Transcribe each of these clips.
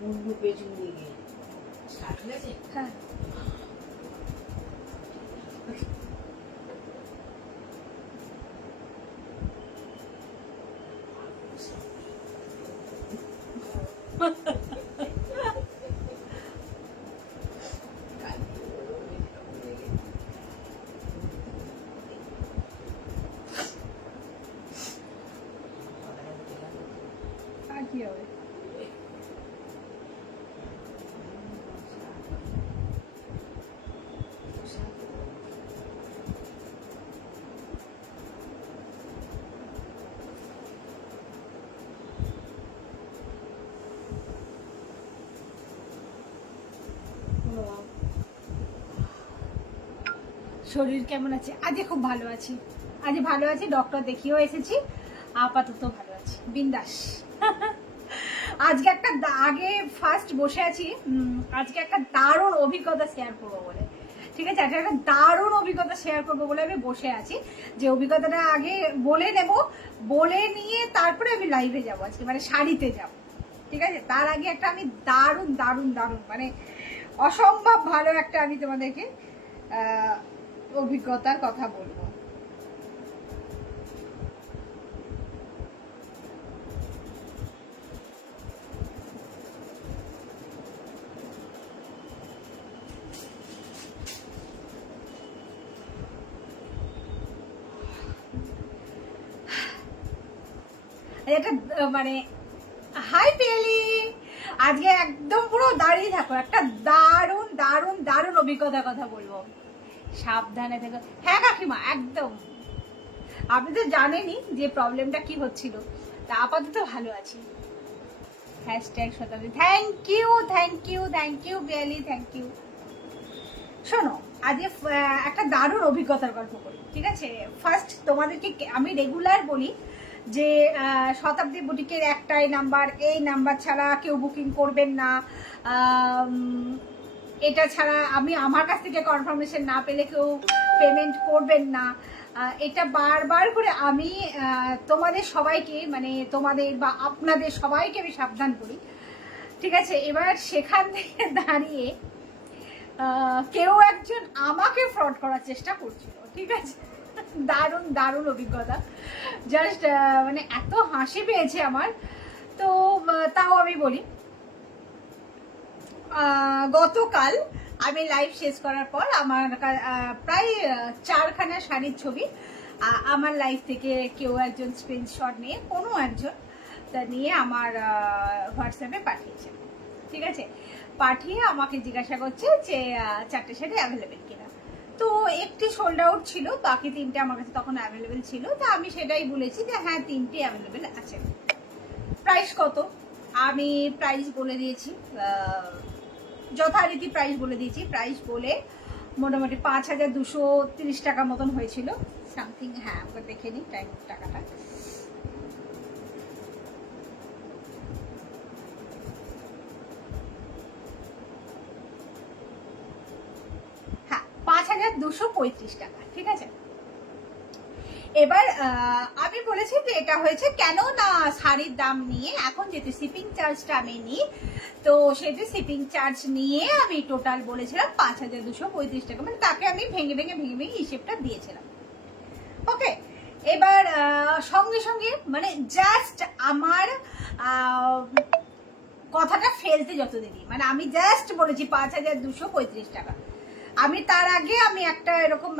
মুন্ডু পেছন দিকে স্টার্ট হয়েছে। হ্যাঁ আর কি হবে? শরীর কেমন আছে? আজকে খুব ভালো আছি, আজ ভালো আছি, ডক্টর দেখিয়েও এসেছি, আপাতত ভালো আছি, বিন্দাস। আজকে একটা আগে ফার্স্ট বসে আছি, আজকে একটা দারুণ অভিজ্ঞতা শেয়ার করবো বলে, ঠিক আছে, আজকে একটা দারুণ অভিজ্ঞতা শেয়ার করবো বলে আমি বসে আছি। যে অভিজ্ঞতাটা আগে বলে নেব, বলে নিয়ে তারপরে আমি লাইভে যাবো আজকে, মানে শাড়িতে যাবো, ঠিক আছে। তার আগে একটা আমি দারুণ দারুণ দারুণ মানে অসম্ভব ভালো একটা আমি তোমাদেরকে অভিজ্ঞতার কথা বলবো। এটা মানে হাই পিয়ালি, আজকে একদম পুরো দাঁড়িয়ে থাকো, একটা দারুণ দারুণ দারুণ অভিজ্ঞতার কথা বলবো, সাবধানে থেকো। হ্যাঁ কাকিমা একদম, আপনি তো জানেনই যে প্রবলেমটা কি হচ্ছিল, তা আপাতত ভালো আছি। Hashtag Shatabdi, thank you thank you thank you Piyali, thank you. শোনো, আজকে একটা দারুণ অভিজ্ঞতার গল্প করি, ঠিক আছে। ফার্স্ট তোমাদেরকে আমি রেগুলার বলি যে শতাব্দী বুটিকের একটাই নাম্বার, এই নাম্বার ছাড়া কেউ বুকিং করবেন না, এটা ছাড়া আমি আমার কাছ থেকে কনফার্মেশন না পেলে কেউ পেমেন্ট করবেন না। এটা বারবার করে আমি তোমাদের সবাইকে, মানে তোমাদের বা আপনাদের সবাইকে আমি সাবধান করি, ঠিক আছে। এবার সেখান থেকে দাঁড়িয়ে কেউ একজন আমাকে ফ্রড করার চেষ্টা করছিল, ঠিক আছে। দারুণ দারুণ অভিজ্ঞতা, জাস্ট মানে এত হাসি পেয়েছে আমার। তো তাও আমি বলি, গতকাল আমি লাইভ শেষ করার পর আমার প্রায় 4খানা শাড়ির ছবি আমার লাইভ থেকে কেউ একজন স্ক্রিনশট নিয়ে, কোনো একজন তা নিয়ে আমার হোয়াটসঅ্যাপে পাঠিয়েছে, ঠিক আছে। পাঠিয়ে আমাকে জিজ্ঞাসা করছে যে 4টে শাড়ি অ্যাভেলেবেল কিনা। তো একটি সোল্ড আউট ছিল, বাকি 3টে আমার কাছে তখন অ্যাভেলেবেল ছিল। তো আমি সেটাই বলেছি যে হ্যাঁ 3টে অ্যাভেলেবেল আছে। প্রাইস কত আমি প্রাইস বলে দিয়েছি, যথারীতি প্রাইস বলে দিয়েছি। প্রাইস বলে মোটামুটি 5230 টাকা মতন হয়েছিল সামথিং। হ্যাঁ আমরা দেখে নিই টাইম টাকাটা। হ্যাঁ 5235 টাকা, ঠিক আছে। এবার আমি বলেছি যে এটা হয়েছে কেন না শাড়ির দাম নিয়ে, এখন যেহেতু শিপিং চার্জটা আমি নিই, তো সেহেতু শিপিং চার্জ নিয়ে আমি টোটাল বলেছিলাম 5235 টাকা, মানে তাকে আমি ভেঙে ভেঙে ভেঙে ভেঙে হিসেবটা দিয়েছিলাম। ওকে, এবার সঙ্গে সঙ্গে মানে জাস্ট আমার কথাটা ফেলতে যত দেরি, মানে আমি জাস্ট বলেছি 5235 টাকা। আমি তার আগে আমি একটা এরকম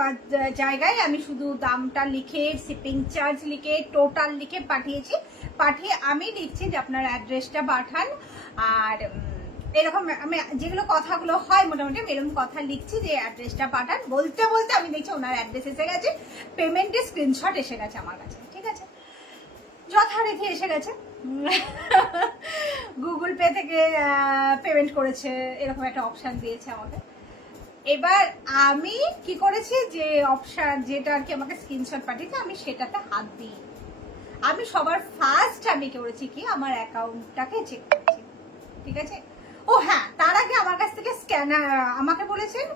জায়গায় আমি শুধু দামটা লিখে, শিপিং চার্জ লিখে, টোটাল লিখে পাঠিয়েছি। পাঠিয়ে আমি লিখছি যে আপনার অ্যাড্রেসটা পাঠান, আর এরকম আমি যেগুলো কথাগুলো হয় মোটামুটি এরকম কথা লিখছি যে অ্যাড্রেসটা পাঠান। বলতে বলতে আমি দেখছি ওনার অ্যাড্রেস এসে গেছে, পেমেন্টের স্ক্রিনশট এসে গেছে আমার কাছে, ঠিক আছে। যথারীতি এসে গেছে, গুগল পে থেকে পেমেন্ট করেছে, এরকম একটা অপশান দিয়েছে আমাকে। এবার আমি কি করেছি, যে অপশন যেটা আর কি আমাকে স্ক্রিনশট পাঠিয়েছে আমি সেটাতে হাত দিই। আমি সবার ফার্স্ট আমি করেছি কি আমার অ্যাকাউন্টটাকে চেক করেছি, ঠিক আছে। ও হ্যাঁ, তার আগে আমার কাছ থেকে স্ক্যানার আমাকে বলেছেন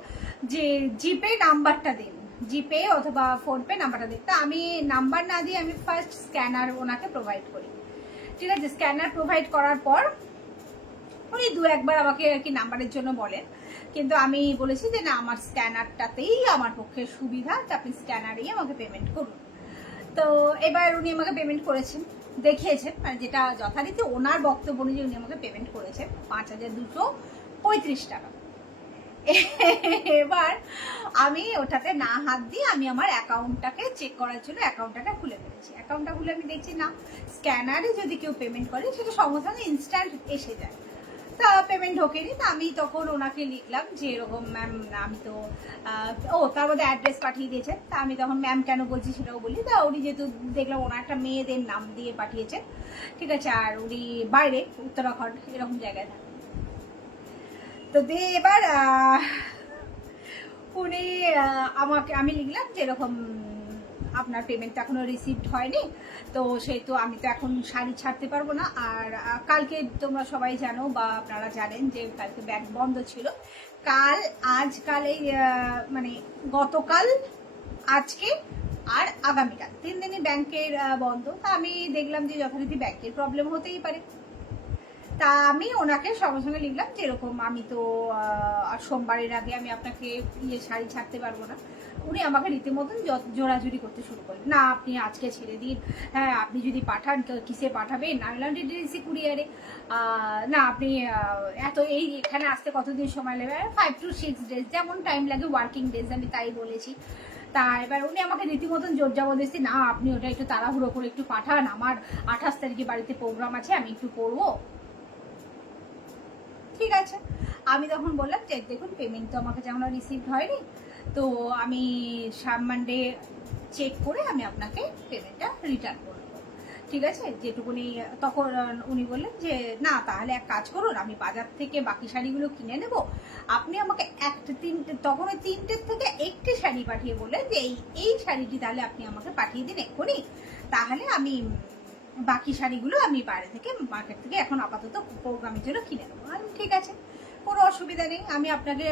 যে জিপে নাম্বারটা দিন, জিপে অথবা ফোনপে নাম্বারটা দিন। তা আমি নাম্বার না দিয়ে আমি ফার্স্ট স্ক্যানার ওনাকে প্রোভাইড করি, ঠিক আছে। স্ক্যানার প্রোভাইড করার পর উনি দু একবার আমাকে আর কি নাম্বারের জন্য বলেন, কিন্তু আমি বলেছি যে না, আমার স্ক্যানারটাতেই আমার পক্ষে সুবিধা, তো আপনি স্ক্যানারেই আমাকে পেমেন্ট করুন। তো এবার উনি আমাকে পেমেন্ট করেছেন, দেখিয়েছেন, মানে যেটা যথারীতি ওনার বক্তব্য অনুযায়ী উনি আমাকে পেমেন্ট করেছেন 5,235 টাকা। এবার আমি ওটাতে না হাত দিয়ে আমি আমার অ্যাকাউন্টটাকে চেক করার জন্য অ্যাকাউন্টটা খুলে ফেলেছি। অ্যাকাউন্টটা খুলে আমি দেখছি না, স্ক্যানারে যদি কেউ পেমেন্ট করে সেটা সঙ্গে সঙ্গে ইনস্ট্যান্ট এসে যায়। তা পেমেন্ট ঢোকেনি, তা আমি তখন ওনাকে লিখলাম যে এরকম ম্যাম আমি তো তার মধ্যে অ্যাড্রেস পাঠিয়ে দিয়েছেন। তা আমি তখন ম্যাম কেন বলছি সেটাও বলি। তা উনি যেহেতু দেখলাম ওনার একটা মেয়েদের নাম দিয়ে পাঠিয়েছেন, ঠিক আছে, আর উনি বাইরে উত্তরাখণ্ড এরকম জায়গায় থাকেন। তো দিয়ে এবার উনি আমাকে, আমি লিখলাম যে এরকম আপনার পেমেন্ট এখনো রিসিভড হয়নি, তো সেহেতু আমি তো এখন শাড়ি ছাড়তে পারবো না। আর কালকে তোমরা সবাই জানো বা আপনারা জানেন যে কালকে ব্যাংক বন্ধ ছিল। আজকাল এই মানে গতকাল, আজকে আর আগামীকাল 3 দিনই ব্যাংকের বন্ধ। তা আমি দেখলাম যে যথারীতি ব্যাংকের প্রবলেম হতেই পারে। তা আমি ওনাকে সঙ্গে সঙ্গে লিখলাম যে এরকম আমি তো সোমবারের আগে আমি আপনাকে শাড়ি ছাড়তে পারবো না। উনি আমাকে রীতিমতন জোরাজুরি করতে শুরু করলেন, না আপনি আজকে ছেড়ে দিন, হ্যাঁ আপনি যদি পাঠান কিসে পাঠাবেন, আমি বললাম ডিডিসি কুরিয়ারে। না আপনি এখানে আসতে কতদিন সময় লাগবে, 5 to 6 days, যেমন টাইম লাগে ওয়ার্কিং ডেজ, আমি তাই বলেছি। তা এবার উনি আমাকে রীতিমতন জোর জবরদস্তি, না আপনি ওটা একটু তাড়াহুড়ো করে একটু পাঠান, আমার 28 তারিখে বাড়িতে প্রোগ্রাম আছে, আমি একটু করবো। ঠিক আছে, আমি তখন বললাম যে দেখুন পেমেন্ট তো আমাকে যেমন রিসিভ হয়নি, তো আমি মানডে চেক করে আমি আপনাকে পেমেন্টটা রিটার্ন করবো, ঠিক আছে যেটুকুনি। তখন উনি বললেন যে না তাহলে এক কাজ করুন, আমি বাজার থেকে বাকি শাড়িগুলো কিনে নেব, আপনি আমাকে তখন ওই 3টের থেকে 1টি শাড়ি পাঠিয়ে বললেন যে এই শাড়িটি তাহলে আপনি আমাকে পাঠিয়ে দিন এক্ষুনি, তাহলে আমি বাকি শাড়িগুলো আমি বাইরে থেকে মার্কেট থেকে এখন আপাতত প্রোগ্রামের জন্য কিনে নেবো। ঠিক আছে, কোনো অসুবিধা নেই, আমি আপনাকে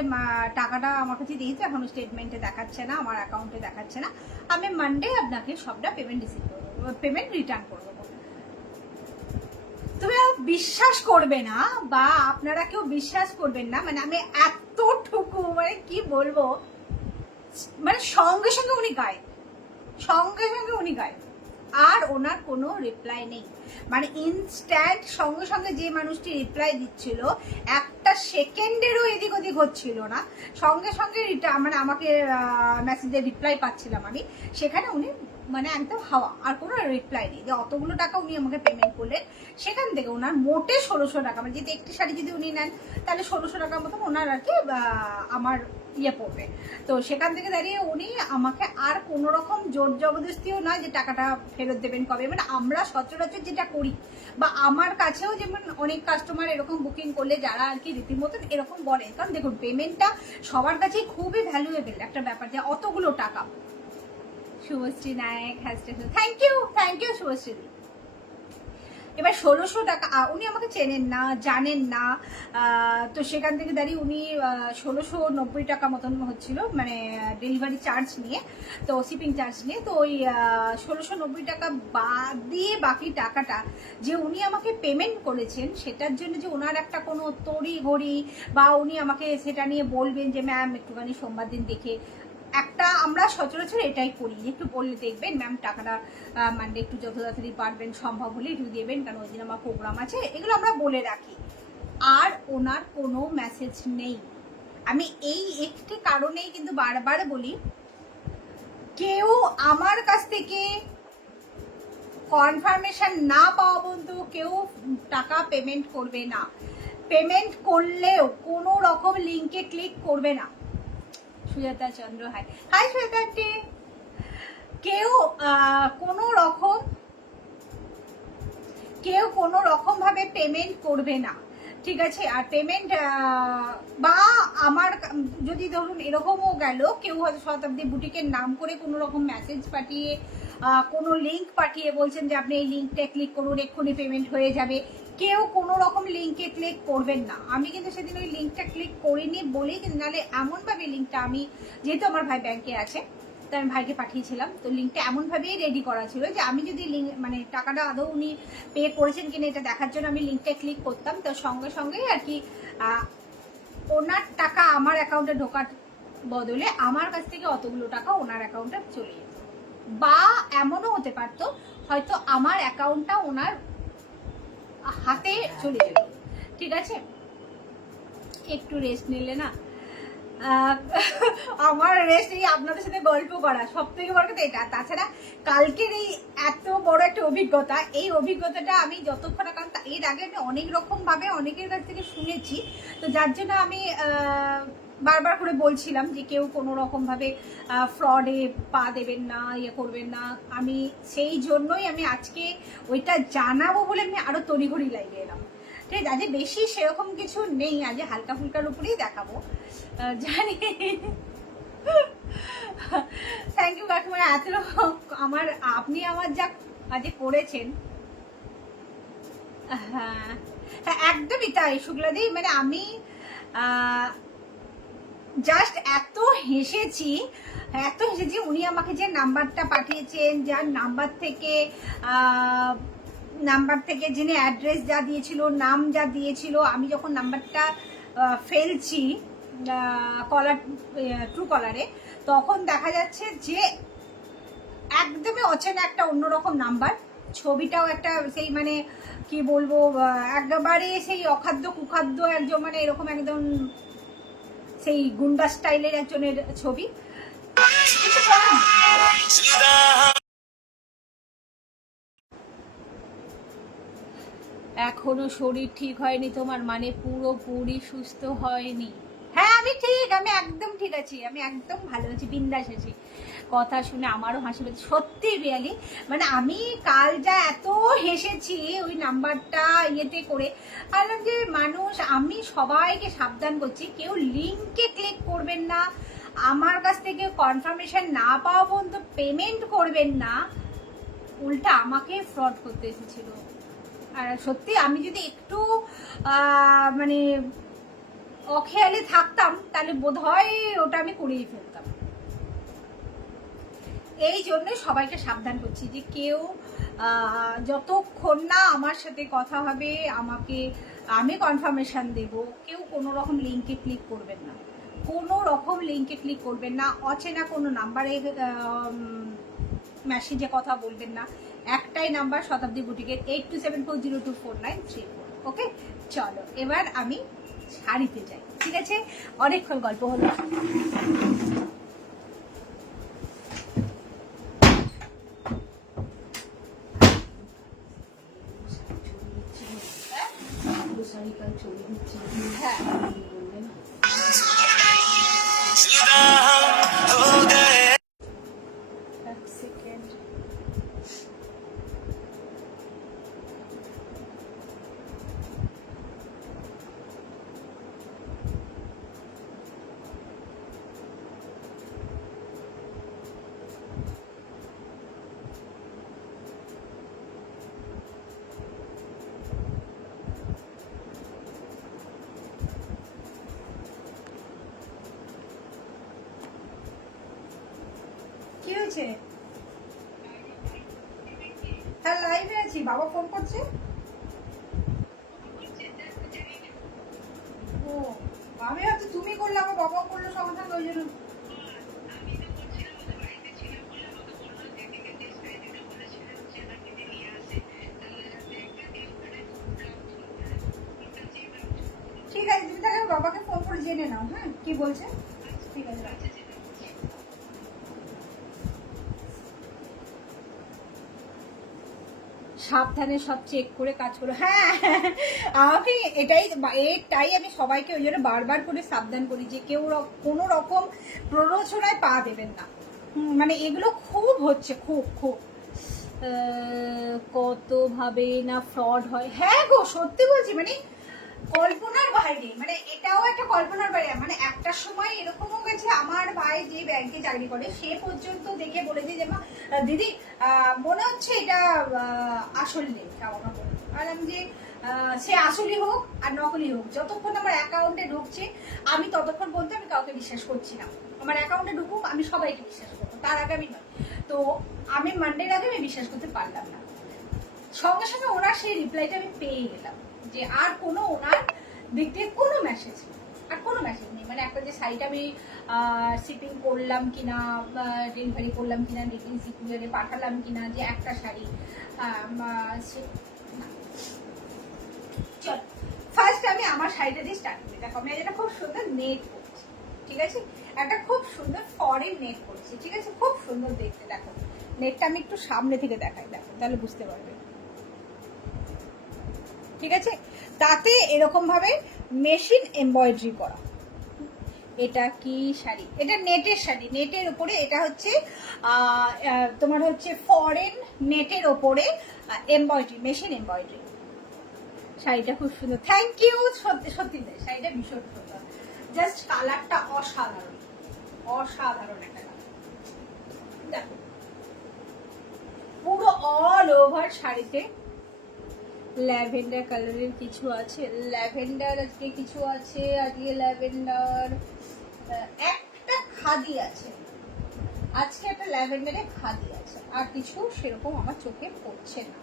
টাকাটা আমার কাছে দিয়েছি, এখনো স্টেটমেন্টে দেখাচ্ছে না, আমার অ্যাকাউন্টে দেখাচ্ছে না, আমি মানডে আপনাকে সবটা পেমেন্ট রিটার্ন করে দেবো। তুমি বিশ্বাস করবে না বা আপনারা কেউ বিশ্বাস করবেন না, মানে আমি এতটুকু মানে কি বলবো, মানে সঙ্গে সঙ্গে উনি গায়ে, আর ওনার কোনো রিপ্লাই নেই, মানে ইনস্ট্যান্ট সঙ্গে সঙ্গে যে মানুষটি রিপ্লাই দিচ্ছিল একটা সেকেন্ডেরও এদিক ওদিক হচ্ছিল না, সঙ্গে সঙ্গে মানে আমাকে মেসেজের রিপ্লাই পাচ্ছিলাম আমি, সেখানে উনি মানে একদম হাওয়া, আর কোনো রিপ্লাই নেই। যে অতগুলো টাকা উনি আমাকে পেমেন্ট করলেন, সেখান থেকে ওনার মোটে 1600 টাকা, মানে যদি একটি শাড়ি যদি উনি নেন তাহলে 1600 টাকার মতন ওনার আর কি আমার পড়বে। তো সেখান থেকে দাঁড়িয়ে উনি আমাকে আর কোনো রকম জোর জবরদস্তিও নয় যে টাকাটা ফেরত দেবেন কবে, মানে আমরা সচরাচর যেটা করি বা আমার কাছেও যেমন অনেক কাস্টমার এরকম বুকিং করলে যারা আর কি রীতিমতন এরকম বলে, কারণ দেখুন পেমেন্টটা সবার কাছেই খুবই ভ্যালুয়েবল একটা ব্যাপার, যে অতগুলো টাকা। শুভশ্রী নায়ক থ্যাংক ইউ শুভশ্রী। এবার 1600 টাকা উনি আমাকে চেনেন না, জানেন না, তো সেখান থেকে দাঁড়িয়ে উনি 1690 টাকা মতন হচ্ছিল, মানে ডেলিভারি চার্জ নিয়ে, তো শিপিং চার্জ নিয়ে, তো ওই 1690 টাকা বাদ দিয়ে বাকি টাকাটা যে উনি আমাকে পেমেন্ট করেছেন, সেটার জন্য যে ওনার একটা কোনো তড়ি ঘড়ি বা উনি আমাকে সেটা নিয়ে বলবেন যে ম্যাম একটুখানি সোমবার দিন দেখে, একটা আমরা সচরাচর এটাই করি, একটু বললে দেখবেন ম্যাম টাকাটা মানডে একটু যত তাড়াতাড়ি পারবেন সম্ভব হলে একটু দেবেন, কারণ ওই দিন আমার প্রোগ্রাম আছে, এগুলো আমরা বলে রাখি। আর ওনার কোনো মেসেজ নেই। আমি এই একটি কারণেই কিন্তু বারবার বলি, কেউ আমার কাছ থেকে কনফার্মেশন না পাওয়া পর্যন্ত কেউ টাকা পেমেন্ট করবে না, পেমেন্ট করলেও কোনো রকম লিঙ্কে ক্লিক করবে না। সুজাতা চন্দ্র হাই সুজাতা আন্টি, কেউ কোনো রকম ভাবে পেমেন্ট করবে না, ঠিক আছে। আর পেমেন্ট বা আমার যদি ধরুন এরকমও গেল, কেউ হয়তো শতাব্দী বুটিকের নাম করে কোনো রকম মেসেজ পাঠিয়ে কোনো লিঙ্ক পাঠিয়ে বলছেন যে আপনি এই লিঙ্কটা ক্লিক করুন এক্ষুনি পেমেন্ট হয়ে যাবে, কেউ কোনো রকম লিঙ্কে ক্লিক করবেন না। আমি কিন্তু সেদিন ওই লিঙ্কটা ক্লিক করিনি বলেই কিন্তু, নাহলে এমনভাবে লিঙ্কটা আমি, যেহেতু আমার ভাই ব্যাংকে আছে, তো আমি ভাইকে পাঠিয়েছিলাম। তো লিঙ্কটা এমনভাবেই রেডি করা ছিল যে আমি যদি লিঙ্ক মানে টাকাটা আদৌ উনি পে করেছেন কিনা এটা দেখার জন্য আমি লিঙ্কটা ক্লিক করতাম, তো সঙ্গে সঙ্গেই আর কি ওনার টাকা আমার অ্যাকাউন্টে ঢোকার বদলে আমার কাছ থেকে অতগুলো টাকা ওনার অ্যাকাউন্টে চলে যেত, বা এমনও হতে পারতো হয়তো আমার অ্যাকাউন্টটা ওনার হাতে চলে যেত। ঠিক আছে, একটু রেস্ট নিলে না আমার রেস্ট এই আপনাদের সাথে গল্প করা, সব থেকে বড় কথা এটা। তাছাড়া কালকের এই এত বড় একটা অভিজ্ঞতা, এই অভিজ্ঞতাটা আমি যতক্ষণ, কারণ এর আগে আমি অনেক রকম ভাবে অনেকের কাছ থেকে শুনেছি, তো যার জন্য আমি বারবার করে বলছিলাম যে কেউ কোনো রকম ভাবে ফ্রডে পা দেবেন না, ইয়ে করবেন না। আমি সেই জন্যই আমি আজকে ওইটা জানাবো বলে আমি আরো তড়িঘড়ি লাইভে এলাম। ঠিক আছে, আজ বেশি সেরকম কিছু নেই, আজ হালকা ফুলকার উপরেই দেখাবো জানি। থ্যাংক ইউ কাকিমা, এত আমার আপনি আমার যা আজ করেছেন। হ্যাঁ একদমই তাই শুক্লাদি, মানে আমি জাস্ট এত হেসেছি উনি আমাকে যে নাম্বারটা পাঠিয়েছেন, যার নাম্বার থেকে যিনি অ্যাড্রেস যা দিয়েছিল, নাম যা দিয়েছিল, আমি যখন নাম্বারটা ফেলছি ট্রু কলারে, তখন দেখা যাচ্ছে যে একদমই অচেনা একটা অন্যরকম নাম্বার, ছবিটাও একটা সেই মানে কি বলবো একেবারে সেই অখাদ্য কুখাদ্য একজন, মানে এরকম একদম সেই গুন্ডা স্টাইলের একজনের ছবি। এখনো শরীর ঠিক হয়নি তোমার, মানে পুরোপুরি সুস্থ হয়নি? হ্যাঁ আমি ঠিক, আমি একদম ঠিক আছি, আমি একদম ভালো আছি, বিন্দাস আছি। কথা শুনে আমারও হাসি পাচ্ছে সত্যি রিয়ালি, মানে আমি কাল যা এত হেসেছি ওই নাম্বারটা ইয়েতে করে, বললাম যে মানুষ, আমি সবাইকে সাবধান করছি কেউ লিঙ্কে ক্লিক করবেন না, আমার কাছ থেকে কনফার্মেশন না পাওয়া পর্যন্ত পেমেন্ট করবেন না, উল্টা আমাকে ফ্রড করতে এসেছিল। আর সত্যি আমি যদি একটু মানে অখেয়ালি থাকতাম তাহলে বোধহয় ওটা আমি করেই ফেলতাম। এই জন্যই সবাইকে সাবধান করছি যে কেউ যতক্ষণ না আমার সাথে কথা হবে, আমি কনফার্মেশন দেব, কেউ কোনো রকম লিঙ্কে ক্লিক করবেন না, কোনো রকম লিঙ্কে ক্লিক করবেন না, অচেনা কোনো নাম্বারে মেসেজে কথা বলবেন না। একটাই নাম্বার শতাব্দী বুটিকের 8274024934। ওকে চলো এবার আমি শাড়িতে যাই। ঠিক আছে, অনেকক্ষণ গল্প হলো। হ্যাঁ কি হয়েছে? হ্যাঁ লাইভে আছি, বাবা ফোন করছে। ও আমি ভাবছি তুমি করলে, আমার বাবাও করলো সমাধান, ওই জন্য। ঠিক আছে তুমি তাহলে বাবাকে ফোন করে জেনে নাও, হ্যাঁ কি বলছে। ঠিক আছে সাবধানে সব চেক করে কাজ করো। হ্যাঁ আমি এটাই আমি সবাইকে ওই জন্য বারবার করে সাবধান করি যে কেউ কোনো রকম প্ররোচনায় পা দেবেন না। মানে এগুলো খুব হচ্ছে, খুব খুব কত ভাবে না ফ্রড হয়। হ্যাঁ গো সত্যি বলছি, মানে কল্পনার বাইরে, মানে এটাও একটা কল্পনার বাইরে। মানে একটা সময় এরকমও গেছে, আমার ভাই যে ব্যাংকে চাকরি করে সে পর্যন্ত দেখে বলেছে যে মা দিদি মনে হচ্ছে এটা আসল নেই, আর আমি যে সে আসলই হোক আর নকলি হোক, যতক্ষণ আমার অ্যাকাউন্টে ঢুকছে আমি ততক্ষণ পর্যন্ত আমি কাউকে বিশ্বাস করছি না। আমার অ্যাকাউন্টে ঢুকুক, আমি সবাইকে বিশ্বাস করবো। তার আগে আমি নয়। তো আমি মানডের আগে আমি বিশ্বাস করতে পারলাম না, সঙ্গে সঙ্গে ওনার সেই রিপ্লাইটা আমি পেয়ে গেলাম যে আর কোনো ওনার দিক থেকে কোনো মেসেজ নেই, আর কোনো মেসেজ নেই। মানে একটা যে শাড়িটা আমি শিপিং করলাম কিনা, ডেলিভারি করলাম কিনা, ডেলিভারি সিকুরিয়ারে পাঠালাম কিনা, যে একটা শাড়ি চল ফার্স্ট আমি আমার শাড়িটা দিয়ে স্টার্ট করি। দেখো আমি এটা খুব সুন্দর নেট করছি, ঠিক আছে, একটা খুব সুন্দর ফরেন নেট করছি, ঠিক আছে, খুব সুন্দর দেখতে। দেখো নেটটা আমি একটু সামনে থেকে দেখাই, দেখো তাহলে বুঝতে পারবে, ঠিক আছে। তাতে এরকম ভাবে মেশিন এমব্রয়ডারি করা। এটা কি শাড়ি? এটা নেটের শাড়ি, নেটের উপরে এটা হচ্ছে তোমার হচ্ছে ফরেন নেটের ওপরে এমব্রয়ডারি, মেশিন এমব্রয়ডারি। শাড়িটা খুব সুন্দর, থ্যাংক ইউ। সত্যি সত্যি শাড়িটা ভীষণ সুন্দর, জাস্ট কালারটা অসাধারণ, অসাধারণ একটা কালার। দেখো পুরো অল ওভার শাড়িতে ল্যাভেন্ডার কালারের কিছু আছে, ল্যাভেন্ডার আজকে কিছু আছে, আজকে ল্যাভেন্ডার, একটা খাদি আছে আজকে, একটা ল্যাভেন্ডারে খাদি আছে, আর কিছু সেরকম আমার চোখে পড়ছে না।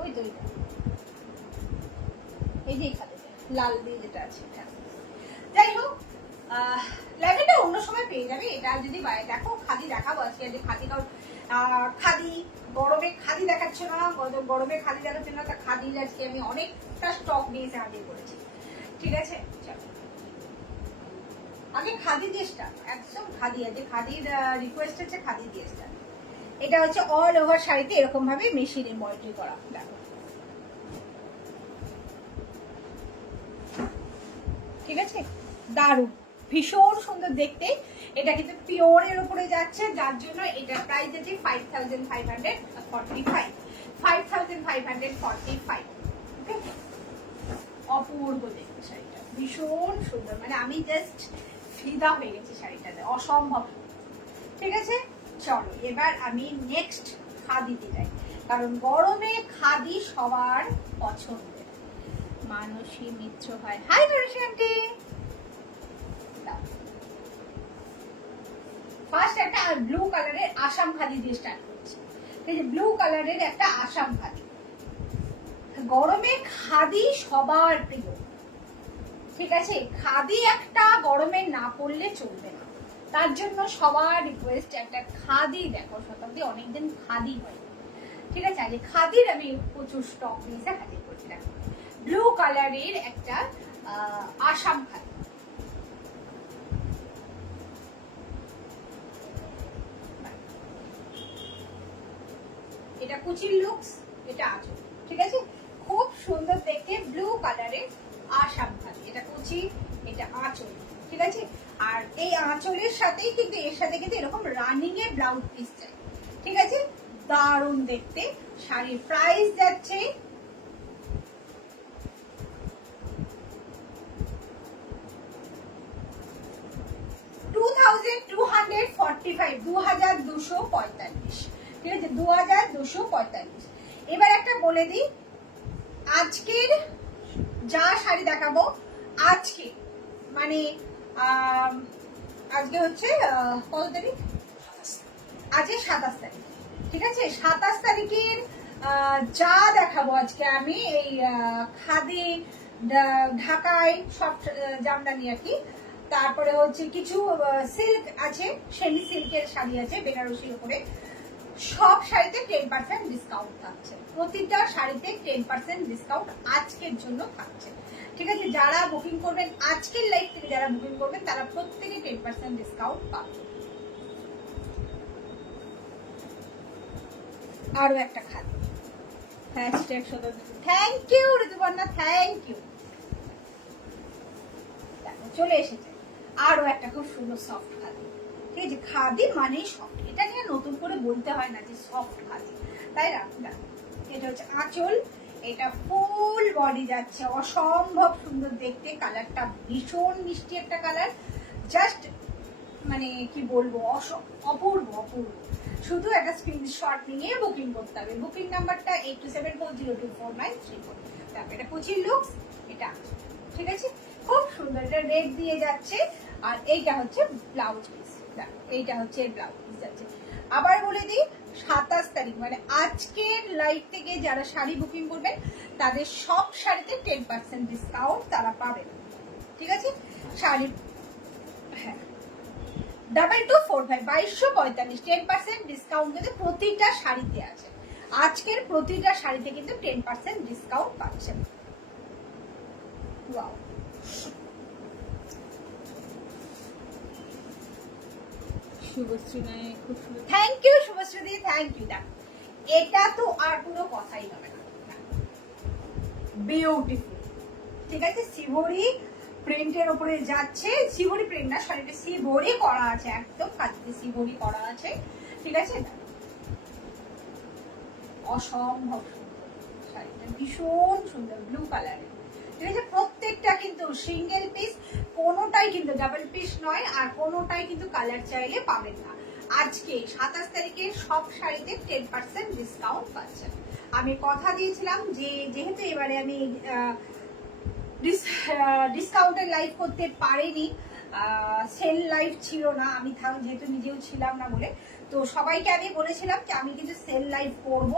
ওই তো এই যে খাদি লাল দিয়ে যেটা আছে, যাই হোক ল্যাভেন্ডার অন্য সময় পেয়ে যাবে। এটা যদি দেখো খাদি দেখাবো আজকে, যে খাদি, কারণ খাদি গরমে খাদি দেখাচ্ছে না, গরমে খাদি দেখাচ্ছে না, তা খাদি আজকে আমি অনেকটা স্টক নিয়ে হাজির করেছি, ঠিক আছে। আগে খাদি দিয়ে স্টার্ট, একদম খাদি আছে, খাদির রিকোয়েস্ট আছে, খাদি দিয়ে স্টার্ট। এটা হচ্ছে অল ওভার শাড়িতে এরকম ভাবে মেশিন এমব্রয়ডারি করা। দেখো ঠিক আছে, দারুণ, ভীষণ সুন্দর দেখতে। এটা কিন্তু পিওরের উপরে যাচ্ছে, যার জন্য এটা প্রাইস আছে 5545, 5545। ওকে, অপূর্ব দেখতে শাড়িটা, ভীষণ সুন্দর, মানে আমি জাস্ট ফিদা হয়ে গেছি শাড়িটাতে, অসম্ভব। ঠিক আছে, চলো এবার আমি নেক্সট খাদিতে যাই, কারণ গরমে খাদি সবার পছন্দের। মানসী মিত্র ভাই, হাই মানসী আন্টি। ফার্স্ট একটা ব্লু কালারের আসাম খাদি দিয়ে স্টার্ট করছি। এই যে ব্লু কালারের একটা আসাম খাদি, গরমে খাদি সবার প্রিয়, ঠিক আছে। খাদি একটা গরমে না পরলে চলবে না, তার জন্য সবার রিকোয়েস্ট একটা খাদি দেখো। শতাব্দী অনেকদিন খাদি হয়, ঠিক আছে, আজ খাদির আমি প্রচুর স্টক নিয়ে হাজির করছি। দেখো ব্লু কালারের একটা আসাম খাদি, এটা কুচির লুকস, এটা আঁচল, ঠিক আছে, খুব সুন্দর দেখতে ব্লু কালারের আসাম খাদি। এটা কুচি, এটা আঁচল, ঠিক আছে। আর এই আঁচলের সাথেই কিন্তু এর সাথে কিন্তু এরকম রানিং এ ব্লাউজ পিস চাই, ঠিক আছে, দারুণ দেখতে। শাড়ির প্রাইস যাচ্ছে 2245, 2245, ঠিক আছে, 2245। এবার একটা বলে দিই, আজকের যা শাড়ি দেখাবো আজকে, মানে আজকে হচ্ছে কত তারিখ? আজকে 27 তারিখ, ঠিক আছে। 27 তারিখের যা দেখাবো আজকে আমি, এই খাদি ঢাকায় সফট জামদানি আর কি, তারপরে হচ্ছে কিছু সিল্ক আছে, সেমি সিল্কের শাড়ি আছে বেনারসির উপরে, সব শাড়িতে 10% ডিসকাউন্ট থাকছে, প্রতিটা শাড়িতে 10% ডিসকাউন্ট আজকের জন্য থাকছে, ঠিক আছে। যারা বুকিং করবেন আজকের লাইভ থেকে, যারা বুকিং করবেন তারা প্রত্যেকে 10% ডিসকাউন্ট পাবে। আরো একটা খাদি, হ্যাশট্যাগ সদস্য, thank you Rituparna, thank you. চলে এসেছে আরো একটা খুব সুন্দর সফট খাদি, ঠিক আছে। খাদি মানে সফট, এটা নিয়ে নতুন করে বলতে হয় না যে সফট খাদি, তাই না। এটা হচ্ছে আঁচল, এটা ফুল বডি যাচ্ছে, অসম্ভব সুন্দর দেখতে, কালারটা ভীষণ মিষ্টি একটা কালার, জাস্ট মানে কি বলবো, অপূর্ব অপূর্ব। শুধু একটা স্ক্রিনশট নিয়ে বুকিং করতে হবে, বুকিং নাম্বারটা 8274024934। তারপর এটা কুচির লুকস, এটা ঠিক আছে, খুব সুন্দর, এটা রেড দিয়ে যাচ্ছে, আর এইটা হচ্ছে ব্লাউজ পিস, এইটা হচ্ছে ব্লাউজ পিস যাচ্ছে। আবার বলে দিই 27 তারিখ মানে আজকের লাইভ থেকে যারা শাড়ি বুকিং করবেন তাদের সব শাড়িতে 10% ডিসকাউন্ট তারা পাবেন, ঠিক আছে? শাড়ি হ্যাঁ 2245 2245 10% ডিসকাউন্ট কিন্তু প্রতিটা শাড়িতে আছে। আজকের প্রতিটা শাড়িতে কিন্তু 10% ডিসকাউন্ট পাচ্ছেন। ওয়াও, শুভশ্রী নায়ক খুব সুন্দর। Thank you Subhashree, thank you. এটা তো আর কোনো কথাই হবে না, বিউটিফুল, ঠিক আছে? সিভরি প্রিন্টের উপরে যাচ্ছে, সিভরি প্রিন্ট না, শাড়িতে সিভরি করা আছে, একদম কাজে সিভরি করা আছে, ঠিক আছে? অসম্ভব সুন্দর শাড়িটা, ভীষণ সুন্দর ব্লু কালারের, ঠিক আছে? প্রত্যেকটা কিন্তু সিঙ্গেল পিস, কোনোটাই কিন্তু ডাবল পিস নয়, আর কোনোটাই কিন্তু কালার চাইলে পাবেন না। আজকে 27 তারিখে সব শাড়িতে 10% ডিসকাউন্ট পাচ্ছেন। আমি কথা দিয়েছিলাম যে যেহেতু এবারে আমি ডিসকাউন্টের লাইভ করতে পারিনি, সেল লাইভ ছিল না, আমি যেহেতু নিজেও ছিলাম না বলে, তো সবাইকে আমি বলেছিলাম যে আমি কিন্তু সেল লাইভ করব,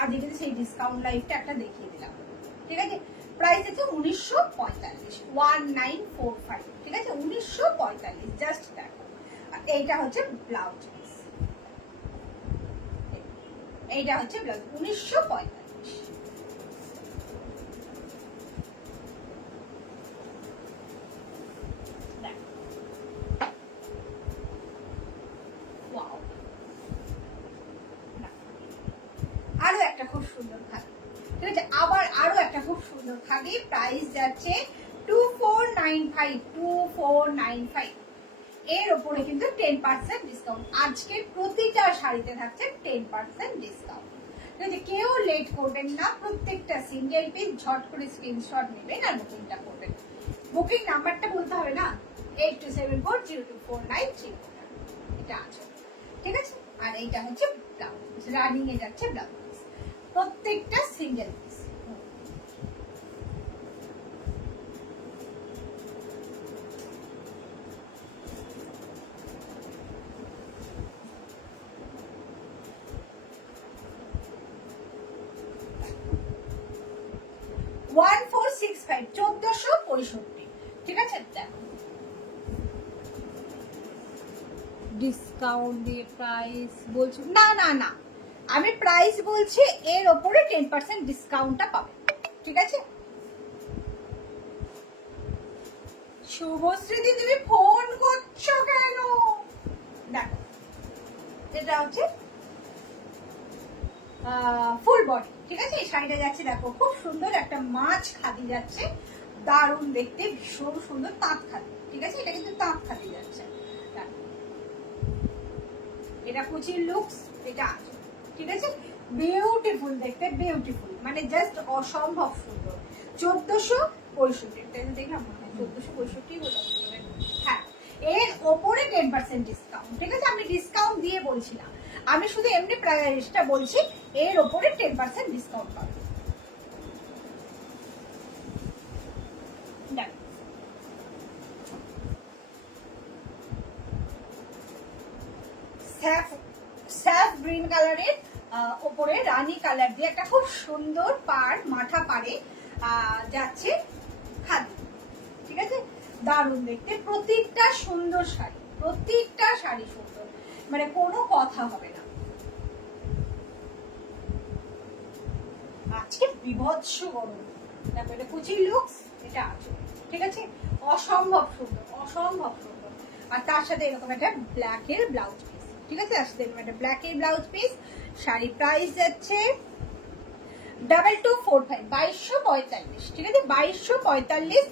আজকে কিন্তু সেই ডিসকাউন্ট লাইভটা একটা দেখিয়ে দিলাম, ঠিক আছে? প্রাইস আছে 1945, 1945, ঠিক আছে? 1945, জাস্ট দেখো। এইটা হচ্ছে ব্লাউজ পিস, এইটা হচ্ছে ব্লাউজ 1945। আরো একটা খুব সুন্দর থাকে, ঠিক আছে? আবার আরো একটা খুব সুন্দর থাকে, প্রাইস যাচ্ছে 2495, 2495। এর উপরে কিন্তু 10% ডিসকাউন্ট, আজকের প্রতিটা শাড়িতে থাকছে 10% ডিসকাউন্ট, ঠিক আছে? কেউ লেট করবেন না, প্রত্যেকটা সিঙ্গেল পিস ঝট করে স্ক্রিনশট নেবেন আর বুকিংটা করবেন। বুকিং নাম্বারটা বলতে হবে না, 8274024934, এটা আছে, ঠিক আছে? আর এইটা হচ্ছে ব্লাউজ, রানিং এ যাচ্ছে ব্লাউজ, প্রত্যেকটা সিঙ্গেল পিস। ওয়ান 1465, ঠিক আছে? দেখো ডিসকাউন্ট দিয়ে প্রাইস বলছো? না না না, আমি প্রাইস বলছি, এর ওপরে 10% ডিসকাউন্টটা পাবেন, ঠিক আছে? শুভশ্রীদি তুমি ফোন করছো কেন? দেখো এটা হচ্ছে ফুল বডি, ঠিক আছে? এই শাড়িটা যাচ্ছে দেখো, খুব সুন্দর একটা মাছ খাদি যাচ্ছে, দারুণ দেখতে, ভীষণ সুন্দর তাঁত খাদি, ঠিক আছে? এটা কিন্তু তাঁত খাদি যাচ্ছে, এটা কুচির লুকস, এটা আছে, ঠিক আছে? বিউটিফুল দেখতে, বিউটিফুল, মানে জাস্ট অসম্ভব সুন্দর। 1465, এটা দেখলাম মনে হয় 1465 হলো, হ্যাঁ। এর ওপরে 10% ডিসকাউন্ট, ঠিক আছে? আমি ডিসকাউন্ট দিয়ে বলছি না, আমি শুধু এমনি প্রাইসটা বলছি, এর ওপরে 10% ডিসকাউন্ট পাবে। স্যাফ গ্রিন কালারের ওপরে রানী কালার দিয়ে একটা খুব সুন্দর পাড়, মাথা পাড়ে যাচ্ছে খাদি, ঠিক আছে? দারুণ দেখতে, প্রত্যেকটা সুন্দর শাড়ি, প্রত্যেকটা শাড়ি সুন্দর, মানে কোনো কথা হবে না। আজকে বিভৎস গরম, দেখো এটা কুচির লুকস, এটা আছে, ঠিক আছে? অসম্ভব সুন্দর, অসম্ভব সুন্দর। আর তার সাথে এরকম একটা ব্ল্যাকের ব্লাউজ পিস, ঠিক আছে? তার সাথে এরকম একটা ব্ল্যাকের ব্লাউজ পিস। শাড়ি প্রাইস যাচ্ছে 2245, 2245, ঠিক আছে? 2245,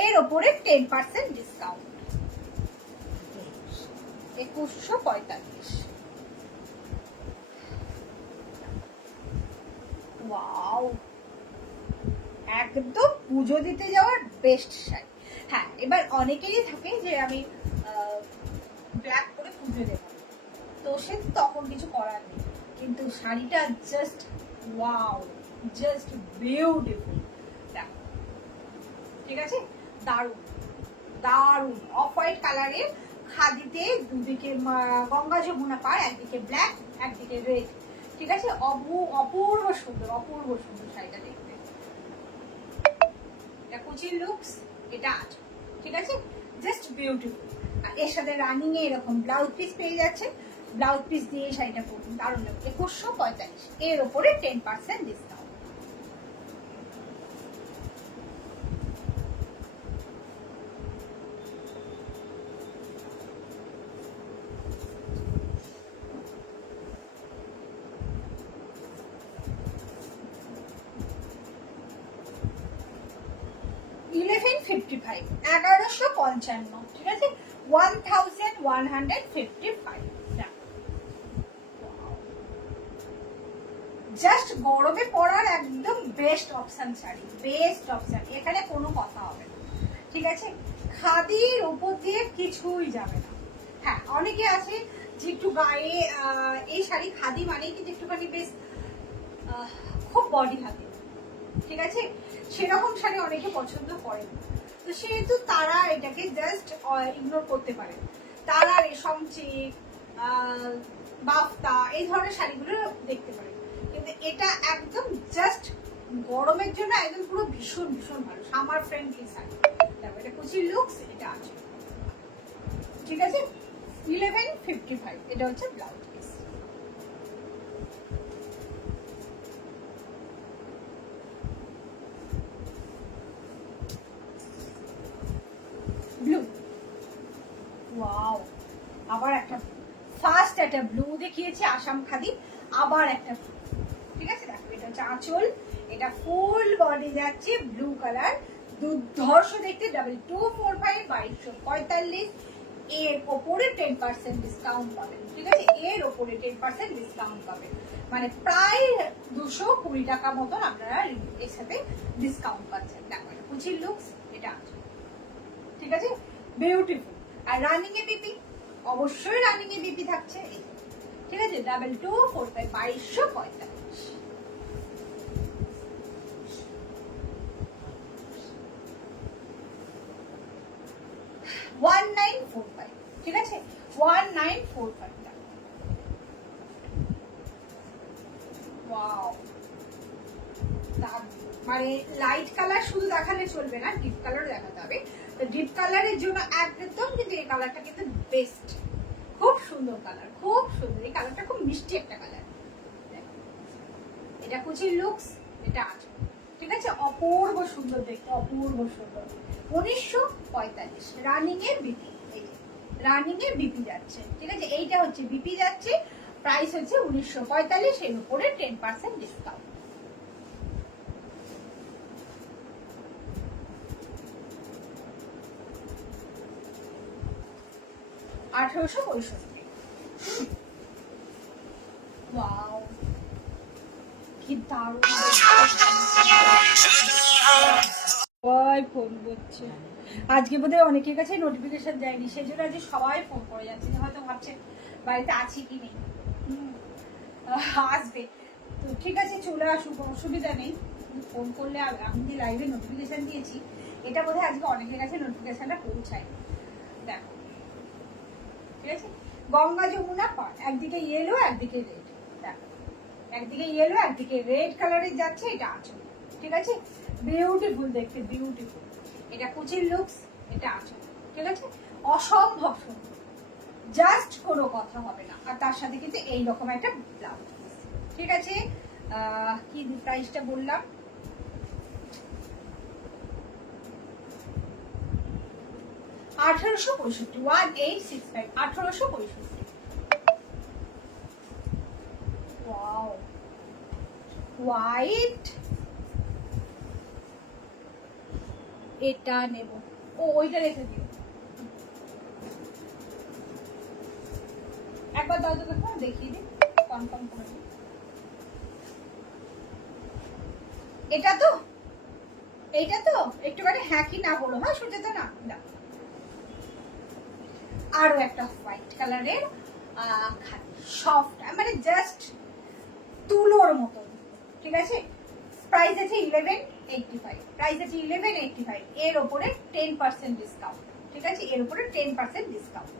এর ওপরে 10% ডিসকাউন্ট, 2145। ওয়াও, একদম পুজো দিতে যাওয়ার বেস্ট শাড়ি। হ্যাঁ, এবার অনেকেরই থাকে যে আমি ব্ল্যাক করে পুজো দেব, তো সে তখন কিছু করার নেই, কিন্তু শাড়িটা জাস্ট ওয়াও, জাস্ট বিউটিফুল, ঠিক আছে? দারুণ দারুণ অফ হোয়াইট কালারের খাদিতে দুদিকে গঙ্গা যমুনা পাড়, একদিকে ব্ল্যাক একদিকে রেড, ঠিক আছে? অপূর্ব সুন্দর, অপূর্ব সুন্দর শাড়িটা দেখতে। এটা কুচির লুকস, এটা আছে, ঠিক আছে? Just beautiful. আর এর সাথে রানিং এ এরকম ব্লাউজ পিস পেয়ে যাচ্ছে, ব্লাউজ পিস দিয়ে শাড়িটা পরুন, দারুণ লাগবে। 2145, এর ওপরে 10% ডিসকাউন্ট। $1155, 1155, ঠিক আছে? 1155। জাস্ট গরমে পরার একদম best option sari, best option, এখানে কোনো কথা হবে না, ঠিক আছে? খাদির উপর দিয়ে কিছুই যাবে না। হ্যাঁ, অনেকে আছে যে একটু গায়ে এই শাড়ি খাদি মানে কিন্তু একটুখানি বেশ খুব বডি থাকে, ঠিক আছে? সেরকম শাড়ি অনেকে পছন্দ করে না, তো সেহেতু তারা এটাকে জাস্ট ইগনোর করতে পারে। তারা রেশম চেক, বাফতা এই ধরনের শাড়িগুলো দেখতে পারে, কিন্তু এটা একদম জাস্ট গরমের জন্য একদম পুরো ভীষণ ভীষণ ভালো, সামার ফ্রেন্ডলি শাড়ি। তারপর এটা কুচির লুকস, এটা আছে, ঠিক আছে? 1155, এটা হচ্ছে ব্লাউজ পিস। ব্লু, ওয়াও, আবার একটা ফার্স্ট একটা ব্লু দেখিয়েছি আসাম খাদি, আবার একটা ব্লু, ঠিক আছে? দেখো এটা হচ্ছে আঁচল, এটা ফুল বডি যাচ্ছে ব্লু কালার, দুর্ধর্ষ দেখতে। 2245, 2245, এর ওপরে 10% ডিসকাউন্ট পাবেন, ঠিক আছে? এর ওপরে 10% ডিসকাউন্ট পাবেন, মানে প্রায় 220 টাকা মতন আপনারা এর সাথে ডিসকাউন্ট পাচ্ছেন। দেখো এটা কুচির লুকস, এটা আছে, ঠিক আছে? বিউটিফুল। আর রানিং এ বিপি, অবশ্যই রানিং এ বিপি থাকছে, ঠিক আছে? 2245, 2245। 1945, ঠিক আছে? 1945। ওয়াও, মানে লাইট কালার শুধু দেখালে চলবে না, ডিপ কালার দেখাতে হবে। তো ডিপ কালারের জন্য একদম কিন্তু এই কালারটা কিন্তু বেস্ট, খুব সুন্দর কালার, খুব সুন্দর। এই কালারটা খুব মিষ্টি একটা কালার। এটা কুচির লুকস, এটা আছে, ঠিক আছে? অপূর্ব সুন্দর দেখতে, অপূর্ব সুন্দর। 1945, রানিং এর বিপি, এই যে রানিং এর বিপি যাচ্ছে, ঠিক আছে? এইটা হচ্ছে বিপি যাচ্ছে, প্রাইস হচ্ছে 1945, এর উপরে 10% ডিসকাউন্ট। $1865। ওয়াও, কি দারুণ, সবাই ফোন করছে আজকে, বোধহয় অনেকের কাছে নোটিফিকেশন যায়নি, সেই জন্য আজকে সবাই ফোন করে যাচ্ছে, হয়তো ভাবছে বাড়িতে আছি কি নেই, আসবে তো ঠিক আছে, চলে আসুক, অসুবিধা নেই। ফোন করলে আমি যে লাইভে নোটিফিকেশন দিয়েছি, এটা বোধহয় আজকে অনেকের কাছে নোটিফিকেশনটা পৌঁছায়। দেখো, ঠিক আছে? গঙ্গা যমুনা পাড়, একদিকে ইয়েলো একদিকে রেড, দেখো একদিকে ইয়েলো একদিকে রেড কালারের যাচ্ছে, এটা আছে, ঠিক আছে? বিউটিফুল দেখতে, বিউটিফুল। এটা কুচির লুকস, এটা আছে, ঠিক আছে? অসম্ভব সুন্দর, জাস্ট কোনো কথা হবে না। আর তার সাথে কিন্তু এইরকম একটা ব্লাউজ, ঠিক আছে? কি প্রাইসটা বললাম? 1865, 1865, 1865। ওয়াও, হোয়াইট, এটা নেব, ওইটা রেখে দিও, একবার দাও তো, দেখো দেখিয়ে দিই, কনফার্ম করে দিই। এটা তো, এইটা তো একটুখানি হ্যাঁ কি না বলো, হ্যাঁ শুনতে তো না। আরো একটা হোয়াইট কালারের সফট, মানে জাস্ট তুলোর মতন, ঠিক আছে? প্রাইস আছে 1185, প্রাইস আছে 1185, এর উপরে 10% ডিসকাউন্ট, ঠিক আছে? এর উপরে 10% ডিসকাউন্ট।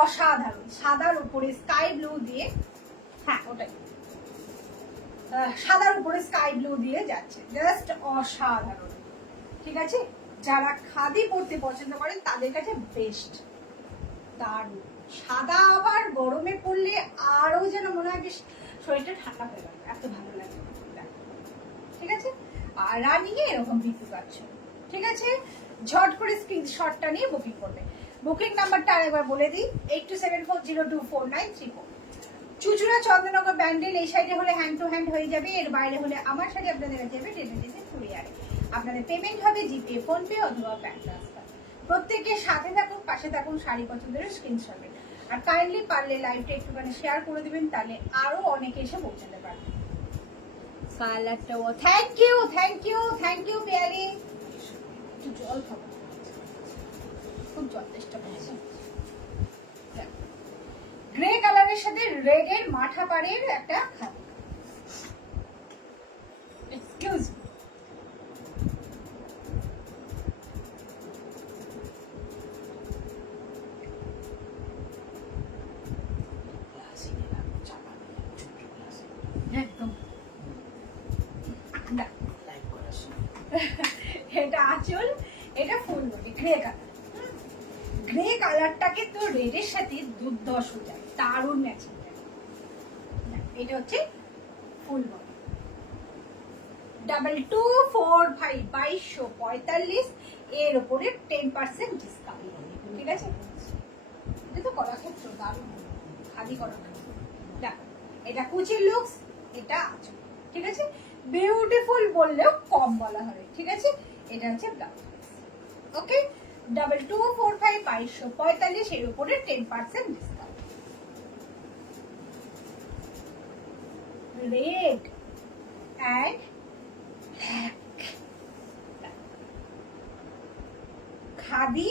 অসাধারণ, সাদার উপরে স্কাই ব্লু দিয়ে, হ্যাঁ ওটাই, সাদার উপরে স্কাই ব্লু দিয়ে যাচ্ছে, জাস্ট অসাধারণ। ঠিক আছে, যারা খাদি পরতে পছন্দ করেন তাদের কাছে বেস্ট, দারুণ। সাদা আবার গরমে পড়লে আরো যেন মনে হয় বেশ শরীরটা ঠান্ডা হয়ে গেল, এত ভালো লাগে। ঠিক আছে, আর রানিং এ এরকম বিদ্যুৎ আছে। ঠিক আছে, ঝট করে স্ক্রিনশটটা নিয়ে বুকিং করবে। বুকিং নাম্বারটা আরেকবার বলে দিই, 8274024934। চুচুড়া চন্দ্রনগর ব্যান্ডেল এই সাইডে হলে হ্যান্ড টু হ্যান্ড হয়ে যাবে, এর বাইরে হলে আমার সাথে আপনাদের কাছে যাবে ডেলিভারি কুরিয়ারে। আপনাদের পেমেন্ট হবে জিপে, ফোনপে অথবা ব্যাংক ট্রান্সফার। প্রত্যেকের সাথে থাকুন, পাশে থাকুন, শাড়ি পছন্দের স্ক্রিনশটে। আর কাইন্ডলি পারলে লাইভটা একটুখানি শেয়ার করে দিবেন, তাহলে আরো অনেকে এসে পৌঁছাতে পারবে। কালারটাও thank you, thank you, thank you Piyali. একটু জল খাবো, খুব জল চেষ্টা করেছি। গ্রে কালারের সাথে রেডের মাঠা পাড়ের একটা খাদি। এক্সকিউজ মি, গ্লাসে গেলাম, চাপা দিলাম, ছোট্ট গ্লাসে একদম না। লাইভ করার সময়। এটা আঁচল, এটা full body grey colour. Grey কালারটাকে তো রেডের সাথে দুর্ধর্ষ যায়, দারুণ ম্যাচিং। এটা হচ্ছে ফুল বডি, 2245 2245 এর উপরে 10% ডিসকাউন্ট। ঠিক আছে, এটা তো কলাক্ষেত্র, দারুণ খাদি কলাক্ষেত্র। দেখো এটা কুচির লুকস, এটা আঁচল। ঠিক আছে, বিউটিফুল বললেও কম বলা হবে। ঠিক আছে, এটা হচ্ছে ব্লাউজ। ওকে, 2245 2245 এর উপরে 10% discount. Red and black, khadi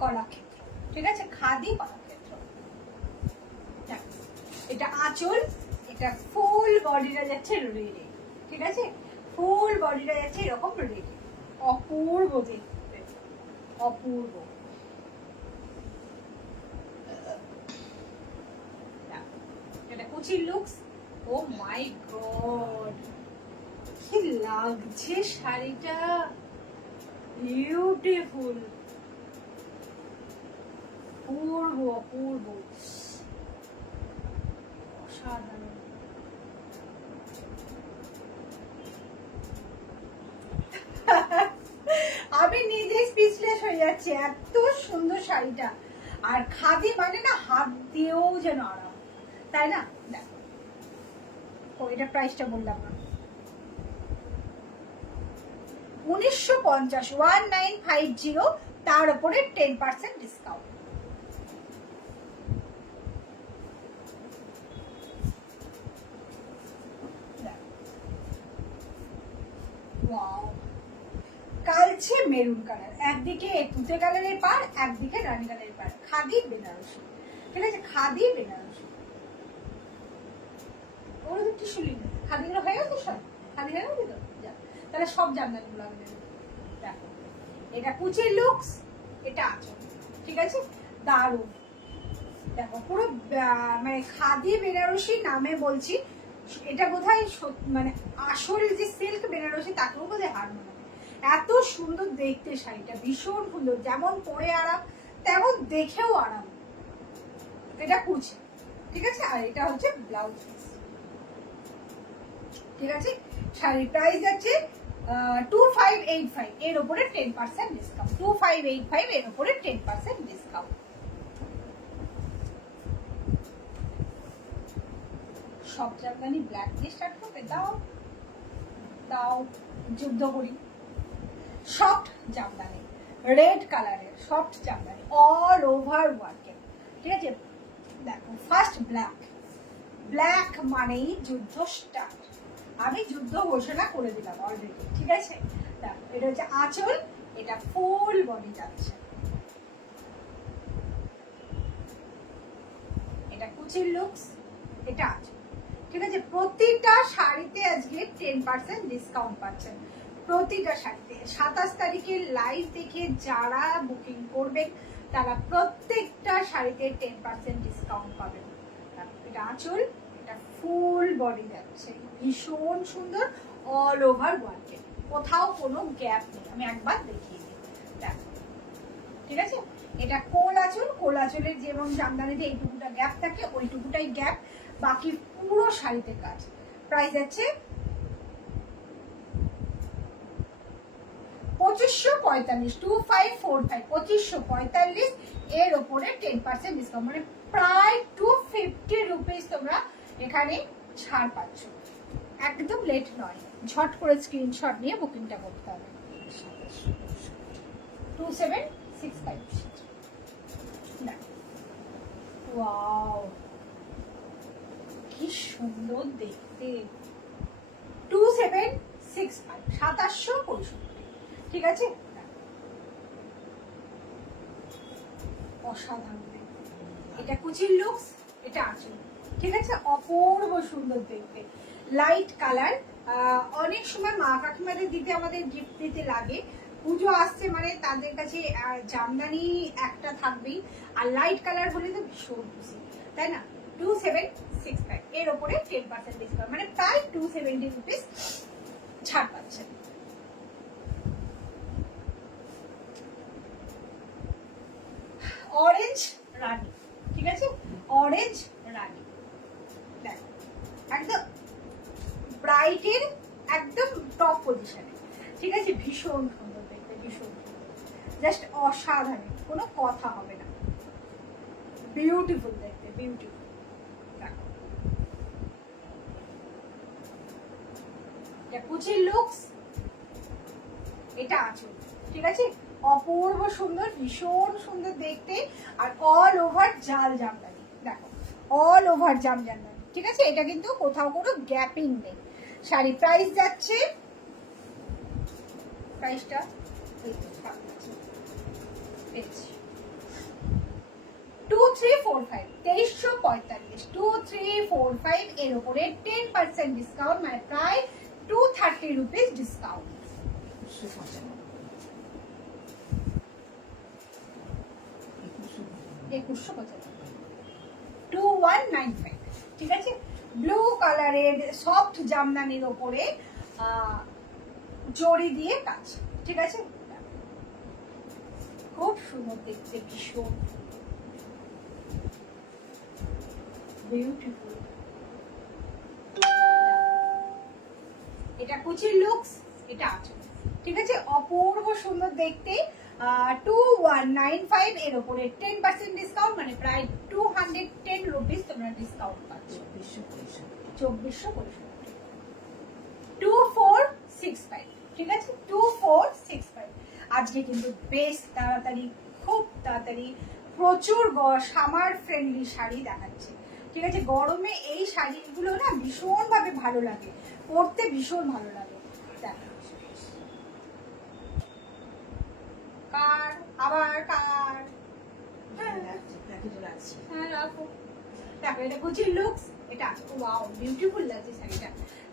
Kalakshetra. ঠিক আছে, খাদি কলাক্ষেত্র। এটা আঁচল, এটা ফুল বডিটা যাচ্ছে রেডে। ঠিক আছে, ফুল বডিটা যাচ্ছে এরকম রেডে, অপূর্ব দেখতে, অপূর্ব। এটা কুচির লুকস। ও মাই গড, কি লাগছে শাড়িটা, বিউটিফুল, অপূর্ব অপূর্ব, অসাধারণ। আমি নিজে স্পিচলেস হয়ে যাচ্ছি, এত সুন্দর শাড়িটা। আর খাদি মানে না হাত দিয়েও যেন আরাম, তাই না? দেখো, ও এটা প্রাইসটা বললাম না, 1950, 1950, তার উপরে 10% ডিসকাউন্ট। ওয়াও, কালচে মেরুন কালার, একদিকে তুতে কালারের পাড়, একদিকে রানী কালারের পাড়, খাদি বেনারসি। ঠিক আছে, খাদি বেনারসি। ওর তো টিস্যু লিখে খাদিগুলো হয়ে গেছে, সব খাদি হয়ে গেছে তো, তাহলে সব জামদানিগুলো আমি দেবো। দেখো এটা কুচির লুকস, এটা আঁচল। ঠিক আছে, দারুণ। দেখো পুরো মানে খাদি বেনারসি নামে বলছি, এটা বোধহয় মানে আসল যে সিল্ক বেনারসি তাকেও বোধহয় হার মানাবে, এত সুন্দর দেখতে শাড়িটা, ভীষণ সুন্দর, যেমন পরে আরাম তেমন দেখেও আরাম। এটা কুচি। ঠিক আছে, আর এটা হচ্ছে ব্লাউজ পিস। ঠিক আছে, শাড়ির প্রাইস আছে 2585, এর উপরে 10% ডিসকাউন্ট। 2585 এর উপরে 10% ডিসকাউন্ট। সব জামদানি ব্ল্যাক দিয়ে স্টার্ট করবে, দাও দাও, যুদ্ধ করি। সফট জামদানি, রেড কালারের সফট জামদানি, অল ওভার ওয়ার্কের। ঠিক আছে, দেখো ফার্স্ট ব্ল্যাক, ব্ল্যাক মানেই যুদ্ধ স্টার্ট, আমি যুদ্ধ ঘোষণা করে দিলাম অলরেডি। ঠিক আছে, দেখো এটা হচ্ছে আঁচল, এটা ফুল বডি যাচ্ছে, এটা কুচির লুকস, এটা আঁচল। ঠিক আছে, প্রতিটা শাড়িতে আজকে 10% ডিসকাউন্ট পাচ্ছেন, প্রতিটা শাড়িতে। 27 তারিখে লাইভ দেখে যারা বুকিং করবেন তারা প্রত্যেকটা শাড়িতে 10% ডিসকাউন্ট পাবেন। এটা আঁচল, এটা ফুল বডি যাচ্ছে, ভীষণ সুন্দর, অল ওভার ওয়ার্কের, কোথাও কোনো গ্যাপ নেই। আমি একবার দেখিয়ে দিই, দেখো, ঠিক আছে। এটা কোল আঁচল, কোল আঁচলের যেমন জামদানিতে এইটুকুটা গ্যাপ থাকে, ওইটুকুটাই গ্যাপ, বাকি পুরো শাড়িতে কাজ। প্রাইস আছে 2545, 2545, 2545 এর ওপরে 10% ডিসকাউন্ট, মানে প্রায় 250 রুপিস তোমরা এখানে ছাড় পাচ্ছ। একদম লেট নয়, ঝট করে স্ক্রিনশট নিয়ে বুকিংটা করতে হবে। 2765। ওয়াও, কি সুন্দর দেখতে। 2765, 2765, ঠিক আছে। অসাধারণ দেখতে। এটা কুচির লুকস, এটা আঁচল, ঠিক আছে। অপূর্ব সুন্দর দেখতে, লাইট কালার। অনেক সময় মা কাকিমাদের দিতে, আমাদের গিফট দিতে লাগে। পুজো আসছে মানে তাদের কাছে জামদানি একটা থাকবেই, আর লাইট কালার হলে তো ভীষণ খুশি, তাই না। 2765 এর ওপরে 10% ডিসকাউন্ট, মানে প্রায় 270 রুপিস ছাড় পাচ্ছেন। অরেঞ্জ রানী, ঠিক আছে, অরেঞ্জ রানী, দেখো একদম ব্রাইটের একদম টপ পজিশনে, ঠিক আছে। ভীষণ সুন্দর দেখতে, ভীষণ সুন্দর, জাস্ট অসাধারণ, কোনো কথা হবে না। বিউটিফুল দেখতে, বিউটিফুল। কুচির লুকস, এটা আঁচল, ঠিক আছে। অপূর্ব সুন্দর, ভীষণ সুন্দর দেখতে, আর অল ওভার জাল জামদানি, দেখো অল ওভার জামদানি, ঠিক আছে। এটা কিন্তু কোথাও কোনো গ্যাপিং নেই শাড়ি। প্রাইস যাচ্ছে, প্রাইসটা 2345, 2345, 2345 এর উপরে 10% ডিসকাউন্ট, মানে প্রায় 230 রুপিস ডিসকাউন্ট। 2195, ঠিক আছে। ব্লু কালারের সফট জামদানির ওপরে জড়ি দিয়ে কাজ, ঠিক আছে। খুব সুন্দর দেখতে, ভীষণ বিউটিফুল। এটা কুচির লুকস, এটা আছে, ঠিক আছে। অপূর্ব সুন্দর দেখতে। 2195 এর উপরে 10% ডিসকাউন্ট, মানে প্রায় 210 রুপিস তোমরা ডিসকাউন্ট পাচ্ছ। 2465, 2465, ঠিক আছে। 2465 আজকে কিন্তু বেশ তাড়াতাড়ি, খুব তাড়াতাড়ি প্রচুর সামার ফ্রেন্ডলি শাড়ি দেখাচ্ছে, ঠিক আছে। গরমে এই শাড়িগুলো না ভীষণ ভাবে ভালো লাগে, পরতে ভীষণ ভালো লাগে। কার আবার কার, হ্যাঁ রাখো। দেখো এটা কুচির লুকস, এটা ওয়াও, বিউটিফুল লাগছে শাড়িটা,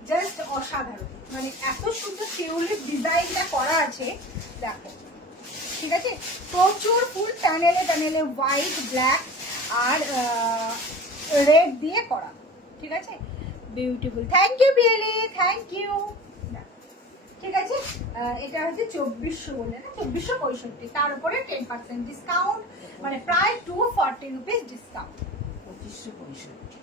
জাস্ট অসাধারণ, মানে এত সুন্দর টিউলিপ ডিজাইনটা করা আছে, দেখো, ঠিক আছে। প্রচুর ফুল প্যানেলে প্যানেলে হোয়াইট, ব্ল্যাক আর রেড দিয়ে করা, ঠিক আছে। Beautiful, thank you Pieli, thank you, ঠিক আছে। এটা হচ্ছে 2400 বললে না, 2465, তার উপরে 10% ডিসকাউন্ট, মানে প্রায় 240 রুপিস ডিসকাউন্ট। 2565,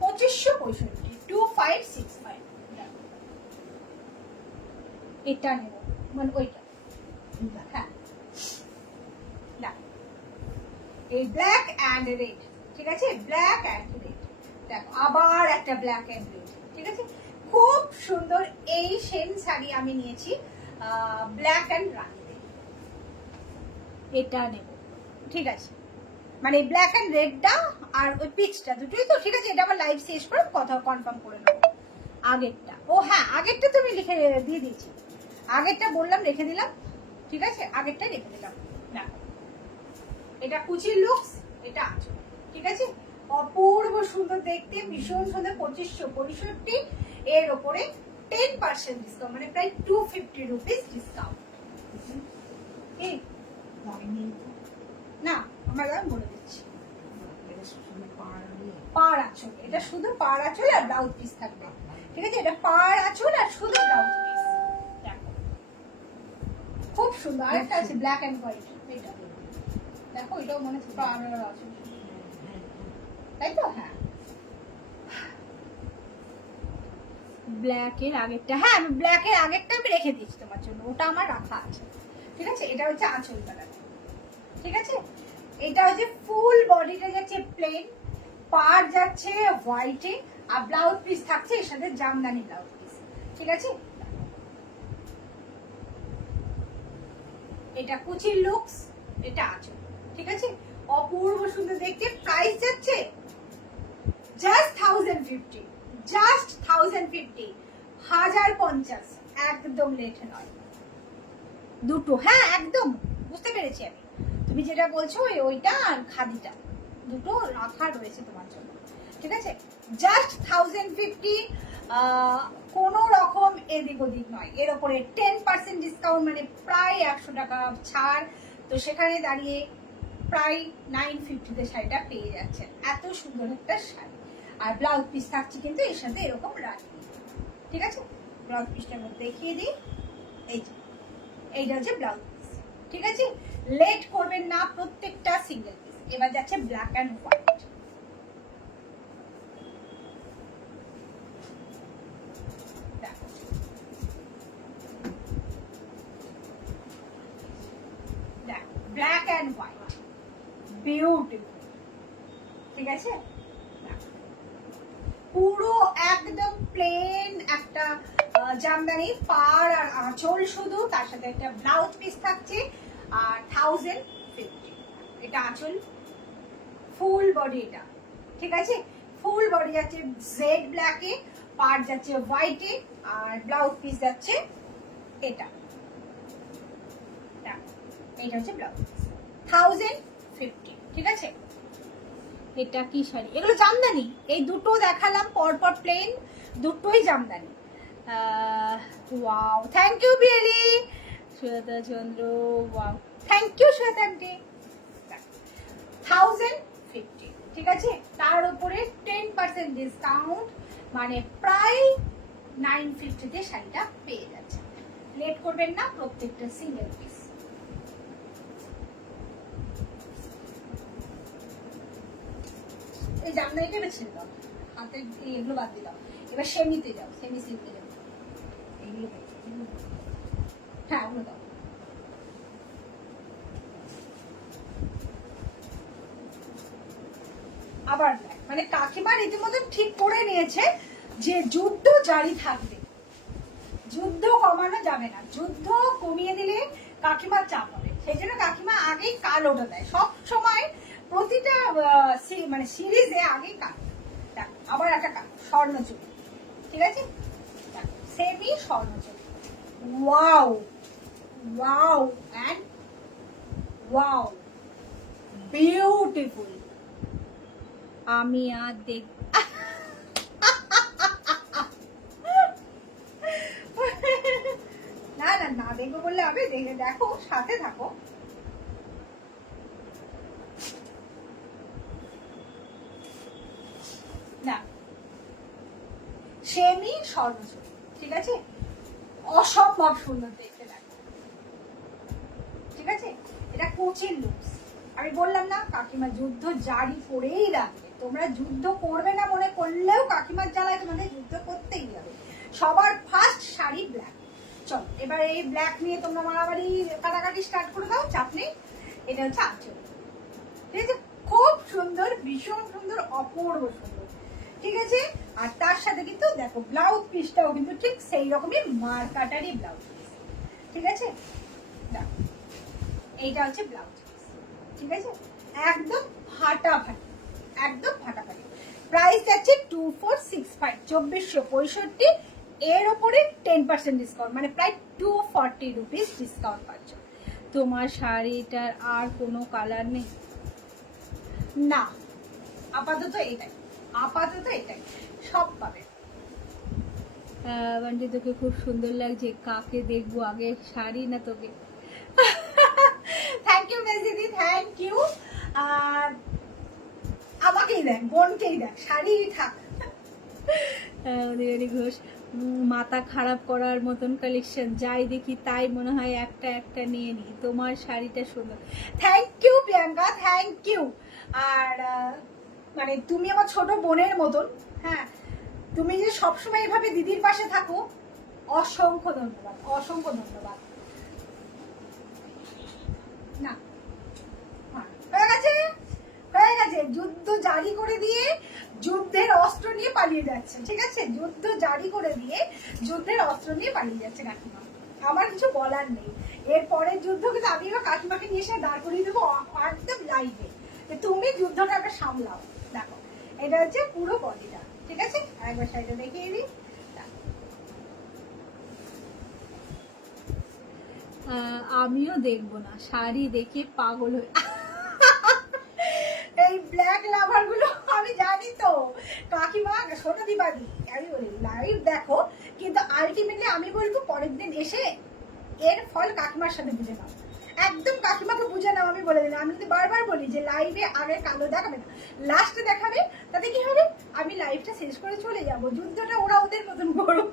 2565, 2565। এটা নেব, মানে ওইটা, হ্যাঁ, এই ব্ল্যাক অ্যান্ড রেড, ঠিক আছে। ব্ল্যাক অ্যান্ড রেড, দেখো আবার একটা ব্ল্যাক অ্যান্ড রেড, ঠিক আছে। খুব সুন্দর এই সেম শাড়ি আমি নিয়েছি ব্ল্যাক অ্যান্ড রানিতে, এটা নেব, ঠিক আছে। মানে ব্ল্যাক অ্যান্ড রেডটা আর ওই পিচটা দুটোই তো, ঠিক আছে। এটা আমার লাইভ শেষ করে কথা কনফার্ম করে নেবো। আগেরটা, ও হ্যাঁ, আগেরটা তো আমি লিখে দিয়ে দিয়েছি, আগেরটা বললাম রেখে দিলাম, ঠিক আছে। আগেরটা রেখে দিলাম, না এটা কুচির লুকস, এটা আঁচল, ঠিক আছে। অপূর্ব সুন্দর দেখতে, ভীষণ সুন্দর। 2565 এর ওপরে 10% ডিসকাউন্ট, মানে প্রায় 250 রুপিস ডিসকাউন্ট। কি মনে নেই তো। না আমরা আমি বলে দিচ্ছি, এটা শুধু পাড় নিয়ে। পাড় আঁচল, এটা শুধু পাড় আঁচল আর ব্লাউজ পিস থাকবে, ঠিক আছে? এটা পাড় আঁচল আর শুধু ব্লাউজ পিস। দেখো খুব সুন্দর। আরেকটা আছে ব্ল্যাক এন্ড হোয়াইট, এটা দেখো, এটাও মনে হচ্ছে পাড় আর আঁচল, তাই তো? হ্যাঁ, ব্ল্যাকের আগেরটা, হ্যাঁ আমি ব্ল্যাকের আগেরটা আমি রেখে দিয়েছি তোমার জন্য, ওটা আমার রাখা আছে, ঠিক আছে? এটা হচ্ছে আঁচল কালার, ঠিক আছে? এটা হচ্ছে ফুল বডিটা যাচ্ছে প্লেন, পাড় যাচ্ছে হোয়াইটে, আর ব্লাউজ পিস থাকছে এর সাথে জামদানি ব্লাউজ পিস, ঠিক আছে? এটা কুচির লুকস, এটা আঁচল, ঠিক আছে? অপূর্ব সুন্দর দেখতে। প্রাইস যাচ্ছে জাস্ট 1050, জাস্ট 1050, 1050, একদম লেট নয়। দুটো, হ্যাঁ একদম বুঝতে পেরেছি আমি, তুমি যেটা বলছো ওইটা আর খাদিটা দুটো রাখা রয়েছে তোমার জন্য, ঠিক আছে? জাস্ট 1050, কোনো রকম এদিক ওদিক নয়, এর ওপরে 10% ডিসকাউন্ট, মানে প্রায় 100 টাকা ছাড়, তো সেখানে দাঁড়িয়ে প্রায় 950-তে শাড়িটা পেয়ে যাচ্ছেন। এত সুন্দর একটা শাড়ি, আর ব্লাউজ পিস থাকছে কিন্তু এর সাথে এরকম রাখি, ঠিক আছে? ব্লাউজ পিসটা আমি দেখিয়ে দিই, এই যে এইটা হচ্ছে ব্লাউজ পিস, ঠিক আছে? লেট করবেন না, প্রত্যেকটা সিঙ্গেল পিস। এবার যাচ্ছে black and white, black and white, beautiful, ঠিক আছে? পুরো একদম প্লেন একটা জামদানি, পাড় আর আঁচল শুধু, তার সাথে একটা ব্লাউজ পিস থাকছে, আর 1050 এটা আঁচল, ফুল বডি এটা, ঠিক আছে? ফুল বডি যাচ্ছে জেড ব্ল্যাকে, পাড় যাচ্ছে হোয়াইটে, আর ব্লাউজ পিস যাচ্ছে এটা, এইটা হচ্ছে ব্লাউজ পিস 1050, ঠিক আছে? এটা কি শাড়ি? এগুলো জামদানি, এই দুটো দেখালাম পরপর প্লেন, দুটোই Jamdani. Wow, thank you Bieli, Shweta Chandra, wow thank you Shweta aunty. 1050, ঠিক আছে? তার উপরে 10% ডিসকাউন্ট, মানে প্রায় 950-তে শাড়িটা পেয়ে যাচ্ছে। লেট করবেন না, প্রত্যেকটা সিঙ্গেল পিস। এই জামদানিটা এবার ছেড়ে দাও, হাতে এগুলো বাদ দিয়ে দাও, এবার সেমিতে যাও, সেমি সিল্কে যাও, এইগুলো হ্যাঁ ওগুলো দাও। আবার মানে কাকিমা রীতিমতো ঠিক করে নিয়েছে যে যুদ্ধ জারি থাকবে, যুদ্ধ কমানো যাবে না, যুদ্ধ কমিয়ে দিলে কাকিমার চাপ হবে, সেই জন্য কাকিমা আগেই কাল ওটা দেয় সব সময়, প্রতিটা মানে সিরিজে আগেই কাল। আবার একটা কাল স্বর্ণচুরি, ঠিক আছে? Semi Swarnachuri, wow wow and wow, beautiful. আমি আর দেখ না না না দেখবো বললে হবে, দেখে দেখো, সাথে থাকো। না সেমি স্বর্ণচুরি, ঠিক আছে? অসম্ভব সুন্দর দেখতে লাগে, ঠিক আছে? এটা কুচির লুকস, আমি বললাম না কাকিমা যুদ্ধ জারি করেই রাখবে, তোমরা যুদ্ধ করবে না মনে করলেও কাকিমার জ্বালায় তোমাদের যুদ্ধ করতেই হবে। সবার ফার্স্ট শাড়ি ব্ল্যাক। চল এবার এই ব্ল্যাক নিয়ে তোমরা মারামারি কাটাকাটি স্টার্ট করে দাও, চাপ নেই। এটা হচ্ছে আঁচল, ঠিক আছে? খুব সুন্দর, ভীষণ সুন্দর, অপূর্ব সুন্দর, ঠিক আছে? আর তার সাথে কিন্তু দেখো ব্লাউজ পিসটাও কিন্তু ঠিক সেই রকমই মার্কাটারি ব্লাউজ পিস, ঠিক আছে? দেখো এইটা হচ্ছে ব্লাউজ পিস, ঠিক আছে? একদম ফাটাফাটি, একদম ফাটাফাটি। প্রাইস যাচ্ছে 2465, 2465, এর উপরে 10% ডিসকাউন্ট, মানে প্রায় 240 রুপিস ডিসকাউন্ট পাচ্ছ। তোমার শাড়িটার আর কোনো কালার নেই? না, আপাতত এটাই, আপাতত এটাই, সব পাবে। বান্টি তোকে খুব সুন্দর লাগছে, কাকে দেখবো আগে, শাড়ি না তোকে? থ্যাংক ইউ মেজিদি, থ্যাংক ইউ। আর আমাকেই দেখ, বোনকেই দেখ, শাড়ি থাক। অধিকারী ঘোষ, মাথা খারাপ করার মতন কালেকশন, যাই দেখি তাই মনে হয় একটা একটা নিয়ে নি, তোমার শাড়িটা সুন্দর। Thank you Priyanka, thank you. আর মানে তুমি আমার ছোট বোনের মতন, হ্যাঁ, তুমি যে সবসময় এভাবে দিদির পাশে থাকো, অসংখ্য ধন্যবাদ, অসংখ্য ধন্যবাদ। না হয়ে গেছে, হয়ে গেছে। যুদ্ধ জারি করে দিয়ে যুদ্ধের অস্ত্র নিয়ে পালিয়ে যাচ্ছে, ঠিক আছে? যুদ্ধ জারি করে দিয়ে যুদ্ধের অস্ত্র নিয়ে পালিয়ে যাচ্ছে কাকিমা। আমার কিছু বলার নেই। এরপরের যুদ্ধ কিন্তু আমি এবার কাকিমাকে নিয়ে এসে দাঁড় করিয়ে দেবো একদম লাইভে, তুমি যুদ্ধটা একটা সামলাও। দেখো এটা হচ্ছে পুরো বডিটা, ঠিক আছে? আরেকবার শাড়িটা দেখিয়ে দিই। আমিও দেখবো না, শাড়ি দেখে পাগল হয়ে। এই ব্ল্যাক লাভার গুলো আমি জানি তো কাকিমা, শোনো দিবাদি, আমি বলি লাইভ দেখো, কিন্তু আলটিমেটলি আমি বলবো পরের দিন এসে এর ফল কাকিমার সাথে বুঝে নাও, একদম কাকিমাকে বুঝে নাও। আমি বলে দিলাম, আমি যদি বারবার বলি যে লাইভে আগে কালো দেখাবে না, লাস্টে দেখাবে, তাতে কি হবে? আমি লাইভটা শেষ করে চলে যাব, যুদ্ধটা ওরা ওদের মতন করো।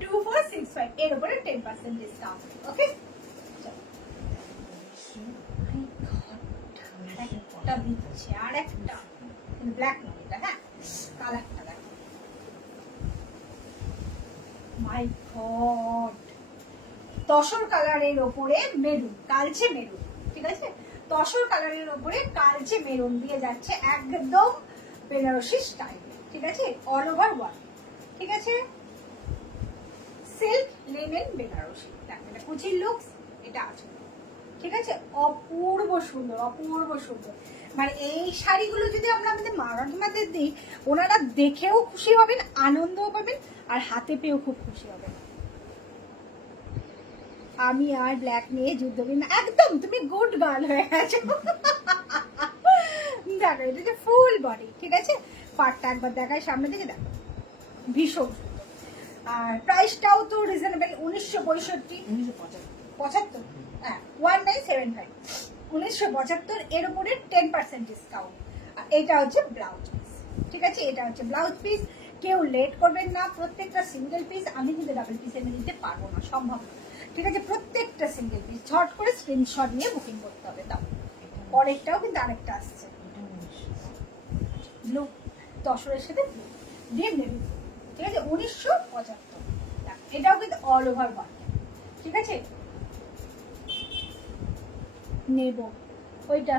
2465 এর উপরে 10% ডিসকাউন্ট, ওকে? একটা দিচ্ছে আর একটা ব্ল্যাক নয়, হ্যাঁ, কালারটা দেখো, মাই গড। তসর কালারের ওপরে মেরুন, কালচে মেরুন, ঠিক আছে? তসর কালারের ওপরে কালচে মেরুন দিয়ে যাচ্ছে, একদম বেনারসি স্টাইল, ঠিক আছে? অল ওভার ওয়ার্ক, ঠিক আছে? সিল্ক লিনেন বেনারসি, দেখো এটা কুচির লুকস, এটা আছে, ঠিক আছে? অপূর্ব সুন্দর, অপূর্ব সুন্দর। মানে এই শাড়িগুলো যদি আমরা আমাদের মারাঠিমাদের দিই, ওনারা দেখেও খুশি হবেন, আনন্দও পাবেন, আর হাতে পেয়েও খুব খুশি হবেন। আমি আর ব্ল্যাক নিয়ে যুদ্ধ করি না, একদম তুমি গুড গার্ল হয়ে গেছো। দেখো এটা যে ফুল বডি, ঠিক আছে? পাটটা একবার দেখায় সামনে থেকে, দেখো ভীষণ সুন্দর। আর প্রাইসটাও তো রিজনেবল, 1965, 1975, হ্যাঁ 1975, 1975 এর উপরে 10% ডিসকাউন্ট। এটা হচ্ছে ব্লাউজ পিস, ঠিক আছে? এটা হচ্ছে ব্লাউজ পিস। কেউ লেট করবেন না, প্রত্যেকটা সিঙ্গেল পিস, আমি কিন্তু ডাবল পিস এনে দিতে পারবো না, সম্ভব না, ঠিক আছে? প্রত্যেকটা সিঙ্গেল পিস ঝট করে স্ক্রিনশট নিয়ে বুকিং করতে হবে। দাও পরেরটাও কিন্তু আরেকটা আসছে, ব্লু, তসরের সাথে ব্লু, ডিপ নেভি, ঠিক আছে? 1975, এটাও কিন্তু অল ওভার ওয়ার্ক, ঠিক আছে? নেব ওইটা,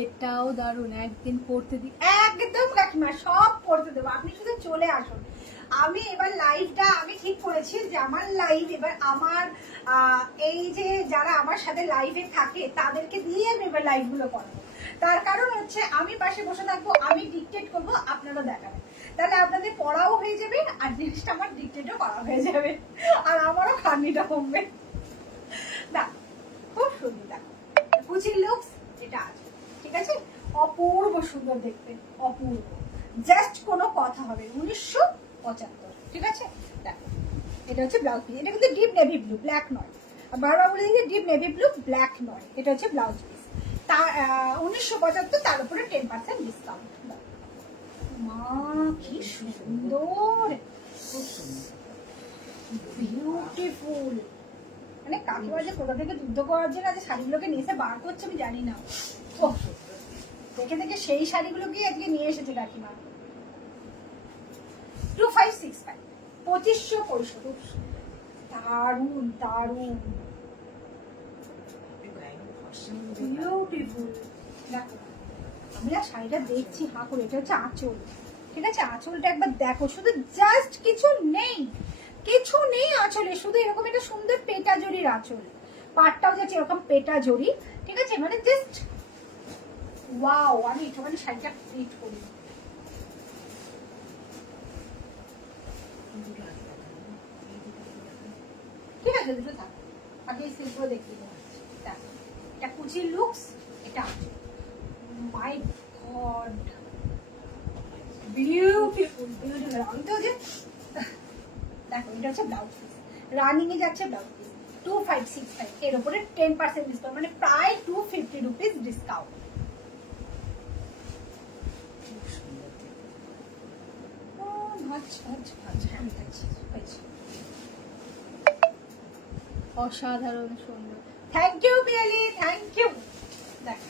এটাও দারুণ, একদিন পড়তে দিই। একদম কাকিমা সব করতে দেবো, আপনি শুধু চলে আসুন। আমি এবার লাইভটা আমি ঠিক করেছি যে আমার লাইভ এবার আমার এই যে যারা আমার সাথে লাইভে থাকে তাদেরকে দিয়ে আমি এবার লাইভগুলো করাবো। তার কারণ হচ্ছে আমি পাশে বসে থাকবো, আমি ডিকটেট করবো, আপনারা দেখাবেন, তাহলে আপনাদের পড়াও হয়ে যাবে আর জিনিসটা আমার ডিকটেটও করা হয়ে যাবে, আর আমারও খানিটা কমবে। না খুব সুন্দর, দেখো কুচির লুকস, এটা আছে, ঠিক আছে? অপূর্ব সুন্দর দেখতে, অপূর্ব, জাস্ট কোনো কথা হবে। 1975, ঠিক আছে? দেখো এটা হচ্ছে ব্লাউজ পিস, এটা কিন্তু ডিপ নেভি ব্লু, ব্ল্যাক নয়, বারবার বলে দিচ্ছি ডিপ নেভি ব্লু, ব্ল্যাক নয়, এটা হচ্ছে ব্লাউজ পিস। তা 1975, তার উপরে 10% ডিসকাউন্ট। মা কি সুন্দর, বিউটিফুল। মানে কাকিমা যে কোথা থেকে যুদ্ধ করার জন্য আজকে শাড়িগুলোকে নিয়ে এসে বার করছে আমি জানি না, দেখে দেখে সেই শাড়িগুলোকে আজকে নিয়ে এসেছে কাকিমা। 2565, 2565, দারুন দারুন, বিউটিফুল। দেখো আমি আর শাড়িটা দেখছি হা করে, এটা হচ্ছে আঁচল, ঠিক আছে? আঁচলটা একবার দেখো, শুধু জাস্ট কিছু নেই, কিছু নেই আঁচলে, শুধু এরকম একটা সুন্দর পেটা জরির আঁচল, পাটটাও যাচ্ছে এরকম পেটা জরি, ঠিক আছে? মানে জাস্ট ওয়াও। আমি একটুখানি শাড়িটা প্রিন্ট করি, ঠিক আছে? দুটো থাক, আগে এই সিল্কগুলো দেখতে দেবো। এটা কুচির লুকস, এটা মাই গড বিউটিফুল বিউটিফুল। আমি তো যে দেখো এটা হচ্ছে ব্লাউজ পিস, রানিং এ যাচ্ছে ব্লাউজ পিস 2565, এর উপরে 10% ডিসকাউন্ট, মানে প্রায় 250 রুপিস ডিসকাউন্ট। খুব সুন্দর দেখতে। অসাধারণ সুন্দর। Thank you Piyali, thank you. দেখ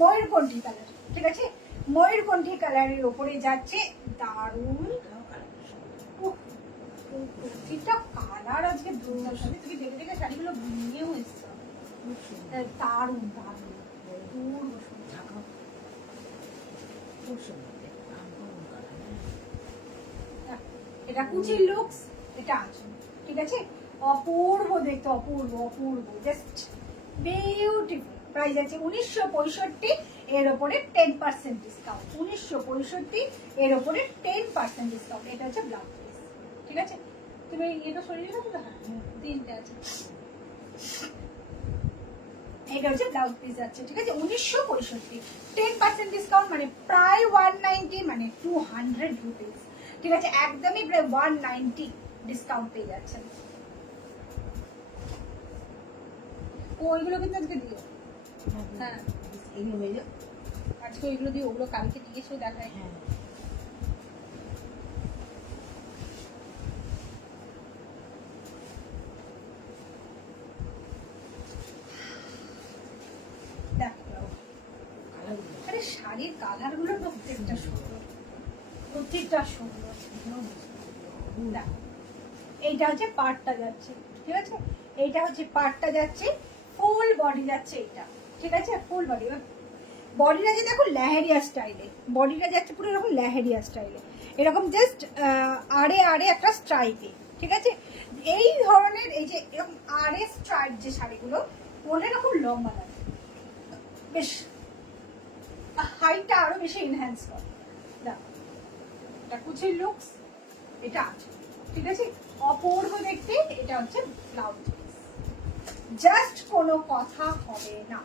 ময়ূরকণ্ঠী কালার, ঠিক আছে, ময়ূরকণ্ঠী কালারের উপরে যাচ্ছে দারুণ। এটাও কালার সুন্দর। উফ, প্রতিটা কালার আজকে দুর্দান্ত। তুমি দেখে দেখে শাড়িগুলো নিয়েও এসছো, খুব সুন্দর। দারুণ দারুণ অপূর্ব সুন্দর। ঢাকা খুব সুন্দর দেখতে। Uncommon colour. দেখ, এটা কুচির লুকস, এটা আছে, ঠিক আছে, অপূর্ব দেখতে, অপূর্ব অপূর্ব, জাস্ট বিউটিফুল। প্রাইস আছে 1965, এর উপরে 10% ডিসকাউন্ট। 1965, এর উপরে 10% ডিসকাউন্ট। এটা হচ্ছে ব্লাউজ পিস, ঠিক আছে। তুমি এটা সরিয়ে রাখো তো, হ্যাঁ তিনটে আছে। এটা হচ্ছে ব্লাউজ পিস আছে, ঠিক আছে, 1965, 10% ডিসকাউন্ট, মানে প্রায় 190, মানে 200 রুপিস, ঠিক আছে, একদমই প্রায় 190 ডিসকাউন্ট পেয়ে যাচ্ছেন। ওইগুলো কিন্তু আজকে দিও, হ্যাঁ এগুলো হয়ে যাও। আজকে ওইগুলো দিও, ওগুলো কালকে দিয়ে এসে দেখায়। হ্যাঁ দেখো কালারগুলো। আরে শাড়ির কালার গুলো প্রত্যেকটা সুন্দর, প্রত্যেকটা সুন্দর। দেখো এইটা হচ্ছে পাড়টা যাচ্ছে, ঠিক আছে, এইটা হচ্ছে পাড়টা যাচ্ছে, ফুল বডি যাচ্ছে এইটা, ঠিক আছে, ফুল বডি। বডিটা যে দেখো লেহেরিয়া স্টাইলে, বডিটা যাচ্ছে পুরো এরকম লেহেরিয়া স্টাইলে, এরকম জাস্ট আড়ে আড়ে একটা স্ট্রাইপে, ঠিক আছে। এই ধরনের এই যে এরকম আড়ে স্ট্রাইপ যে শাড়িগুলো পরলে এরকম লম্বা লাগে, বেশ হাইটটা আরো বেশি এনহ্যান্স করে। দেখো এটা কুচির লুকস, এটা আছে, ঠিক আছে, অপূর্ব দেখতে। এটা হচ্ছে ব্লাউজ পিস। জাস্ট কোনো কথা হবে না,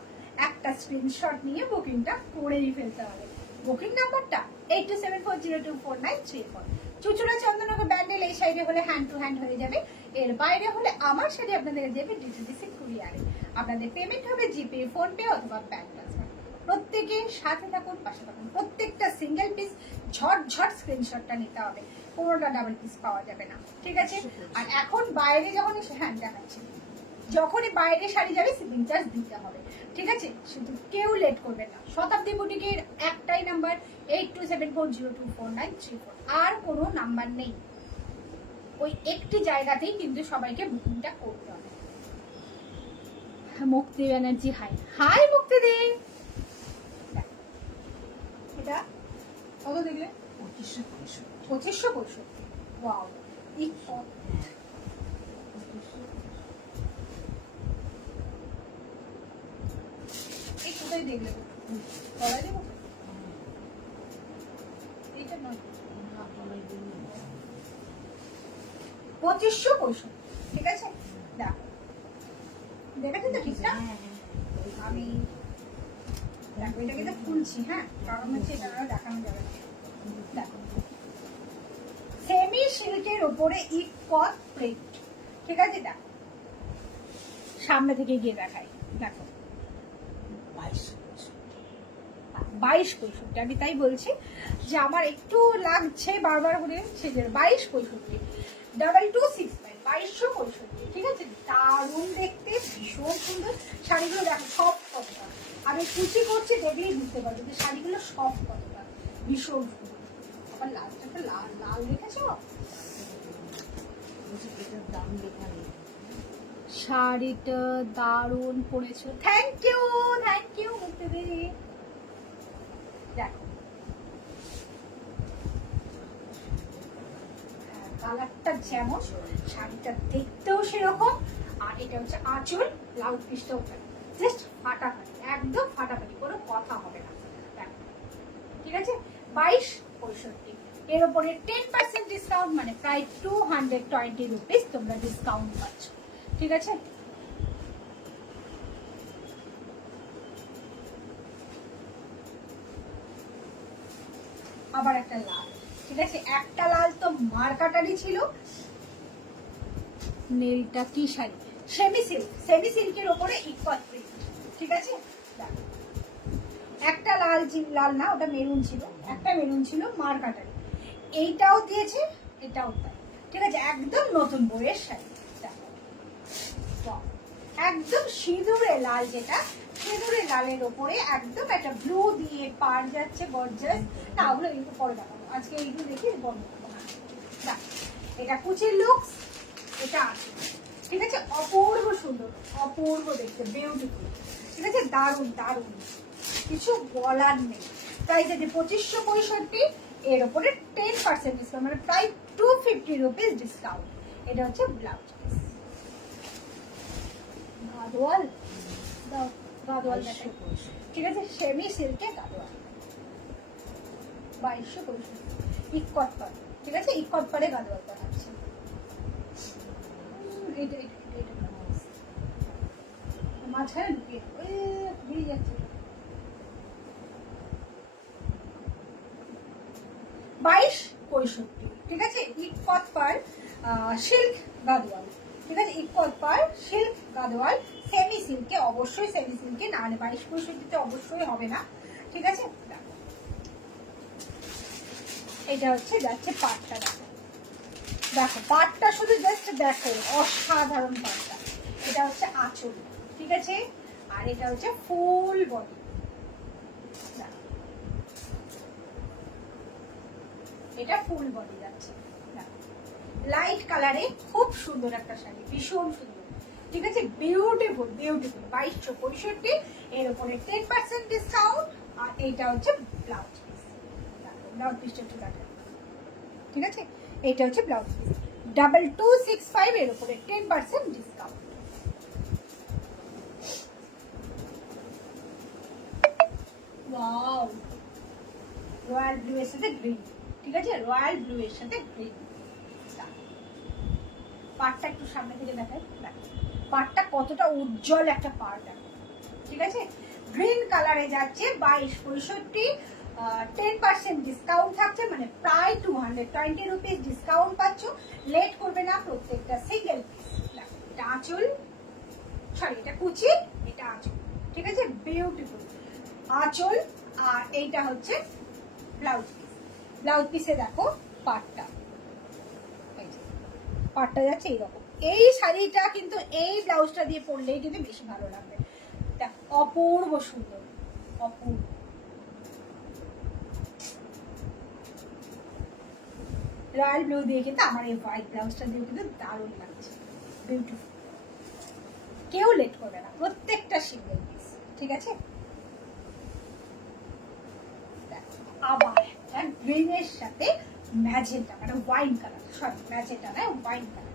একটা স্ক্রিনশট নিয়ে বুকিংটা করেই ফেলতে হবে। বুকিং নাম্বারটা 8274024934। চুচুড়া চন্দননগর ব্যান্ডেল এই সাইডে হলে হ্যান্ড টু হ্যান্ড হয়ে যাবে, এর বাইরে হলে আমার শাড়ি আপনাদের যাবে ডিটিডিসি কুরিয়ারে। আপনাদের পেমেন্ট হবে জিপে, ফোনপে অথবা ব্যাংক ট্রান্সফার। প্রত্যেকে সাথে থাকুন, পাশে থাকুন। প্রত্যেকটা সিঙ্গেল পিস ঝট ঝট স্ক্রিনশটটা নিতে হবে, কোনোটা ডাবল পিস পাওয়া যাবে না, ঠিক আছে। আর এখন বাইরে যখন হ্যাঁ দেখাচ্ছি, যখনই বাইরে শাড়ি যাবে শিপিং চার্জ দিতে হবে, ঠিক আছে। শুধু কেউ লেট করবেন না। শতাব্দী বুটিকের একটাই নাম্বার 8274024934, আর কোনো নাম্বার নেই। ওই একটি জায়গাতেই কিন্তু সবাইকে বুকিংটা করতে হবে। মুক্তি ব্যানার্জি হাই। হাই মুক্তি দি, এটা কত দেখলে? 2565। 2565। ওয়াও, এই এই কোথায় দেখলে? বলা যাবে তো? এইটা নয়, 2565, ঠিক আছে। দেখো দেখেছেন তো ঠিকঠাক? আমি দেখো এটা কিন্তু খুলছি, হ্যাঁ, কারণ হচ্ছে এটা আর দেখানো যাবে না। দেখো সেমি সিল্কের উপরে ইকট প্রিন্ট, ঠিক আছে। দেখো সামনে থেকে গিয়ে দেখাই, দেখো 2265। আমি তাই বলছি যে আমার একটু লাগছে বারবার করে, সেজন্য 2265, 2265, 2265, ঠিক আছে। দারুণ দেখতে, ভীষণ সুন্দর শাড়িগুলো। দেখো সব কতটা, আমি কুচি করছি দেখলেই বুঝতে পারবো যে শাড়িগুলো সব কতটা, ভীষণ সুন্দর। আবার লালটা লাল লাল দেখেছো? এটার দাম লেখা নেই। শাড়িটা দারুণ পরেছো। থ্যাংক ইউ, থ্যাংক ইউ মুক্তি দি। দেখো কালারটা যেমন, শাড়িটা দেখতেও সেরকম। আর এটা হচ্ছে আঁচল, ব্লাউজ পিসটাও জাস্ট ফাটাফাটি, একদম ফাটাফাটি, কোনো কথা হবে না। দেখো ঠিক আছে, 2265, এর উপরে 10% ডিসকাউন্ট, মানে প্রায় 220 রুপিস তোমরা ডিসকাউন্ট পাচ্ছ, ঠিক আছে। আবার একটা লাল, ঠিক আছে। একটা লাল তো মার্কাটারই ছিল। নেলটা কি শাড়ি, সেমি সিল্ক, সেমি সিল্কের ওপরে ইকট প্রিন্ট, ঠিক আছে। দেখো একটা লাল, লাল না ওটা মেরুন ছিল, একটা মেরুন ছিল মার্কাটারি, এইটাও দিয়েছে, এটাও তাই, ঠিক আছে। একদম নতুন বইয়ের শাড়ি। দেখো একদম সিঁদুরে লাল, যেটা সিঁদুরে লালের ওপরে একদম একটা ব্লু দিয়ে পার যাচ্ছে গর্জাস। না ওগুলো কিন্তু পরে দেখাবো, আজকে এইগুলো দেখি বন্ধ করবো। না এটা কুচির লুকস, এটা আছে, ঠিক আছে। অপূর্ব সুন্দর, অপূর্ব দেখতে, বিউটিফুল, ঠিক আছে। দারুণ দারুণ, কিছু বলার নেই। প্রাইস আছে 2565, এর উপরে 10% ডিসকাউন্ট, মানে প্রায় 250 রুপিস ডিসকাউন্ট। এটা হচ্ছে ব্লাউজ পিস। গাদোয়াল দাও, গাদোয়াল দেখাই, ঠিক আছে। সেমি সিল্কে গাদোয়াল 2265, ইকট পার, ঠিক আছে। ইকট পারে গাদোয়াল দেখাচ্ছে। এটা এটা এটা মাঝখানে ঢুকিয়ে বেরিয়ে যাচ্ছে। 2265, ঠিক আছে। ইকট পার সিল্ক গাদোয়াল, ঠিক আছে। ইকট পার সিল্ক গাদোয়াল সেমি সিল্কে, অবশ্যই সেমি সিল্কে, না হলে 2265 অবশ্যই হবে না, ঠিক আছে। এটা হচ্ছে যাচ্ছে পাটটা, দেখো দেখো পাটটা শুধু জাস্ট দেখো, অসাধারণ পাটটা। এটা হচ্ছে আঁচল, ঠিক আছে। আর এটা হচ্ছে ফুল বডি, এটা ফুল বডি যাচ্ছে। লাইট কালারে খুব সুন্দর একটা শাড়ি, ভীষণ সুন্দর, ঠিক আছে। বিউটিফুল বিউটিফুল, 2265, এর উপরে 10% ডিসকাউন্ট। আর এইটা হচ্ছে ব্লাউজ পিস, ব্লাউজ পিসটা একটু দেখা, ঠিক আছে। এইটা হচ্ছে ব্লাউজ পিস 2265, এর উপরে 10% ডিসকাউন্ট। ওয়াও, রয়্যাল ব্লু এর সাথে গ্রিন, ঠিক আছে। রয়্যাল ব্লু এর সাথে গ্রিন। পাড়টা একটু সামনে থেকে দেখায়, পাড়টা কতটা উজ্জ্বল একটা পাড়, দেখো, ঠিক আছে। গ্রিন কালারে যাচ্ছে 2265, 10% ডিসকাউন্ট থাকছে, মানে প্রায় 220 রুপিস ডিসকাউন্ট পাচ্ছ। লেট করবে না, প্রত্যেকটা সিঙ্গেল পিস। এটা আঁচল, সরি এটা কুচি, এটা আঁচল, ঠিক আছে। বিউটিফুল আঁচল। আর এইটা হচ্ছে ব্লাউজ পিস। ব্লাউজ পিসে দেখো পাড়টা, পাটটা যাচ্ছে এইরকম। এই শাড়িটা কিন্তু এই ব্লাউজটা দিয়ে পরলেই কিন্তু বেশি ভালো লাগবে। দেখ অপূর্ব সুন্দর, অপূর্ব। রয়্যাল ব্লু দিয়ে কিন্তু আমার এই হোয়াইট ব্লাউজটা দিয়ে কিন্তু দারুণ লাগছে, বিউটিফুল। কেউ লেট করবে না, প্রত্যেকটা সিঙ্গেল পিস, ঠিক আছে। আবার একটা গ্রিনের সাথে ম্যাজেন্টা, মানে ওয়াইন কালার, সরি ম্যাজেন্টা না, ওয়াইন কালার।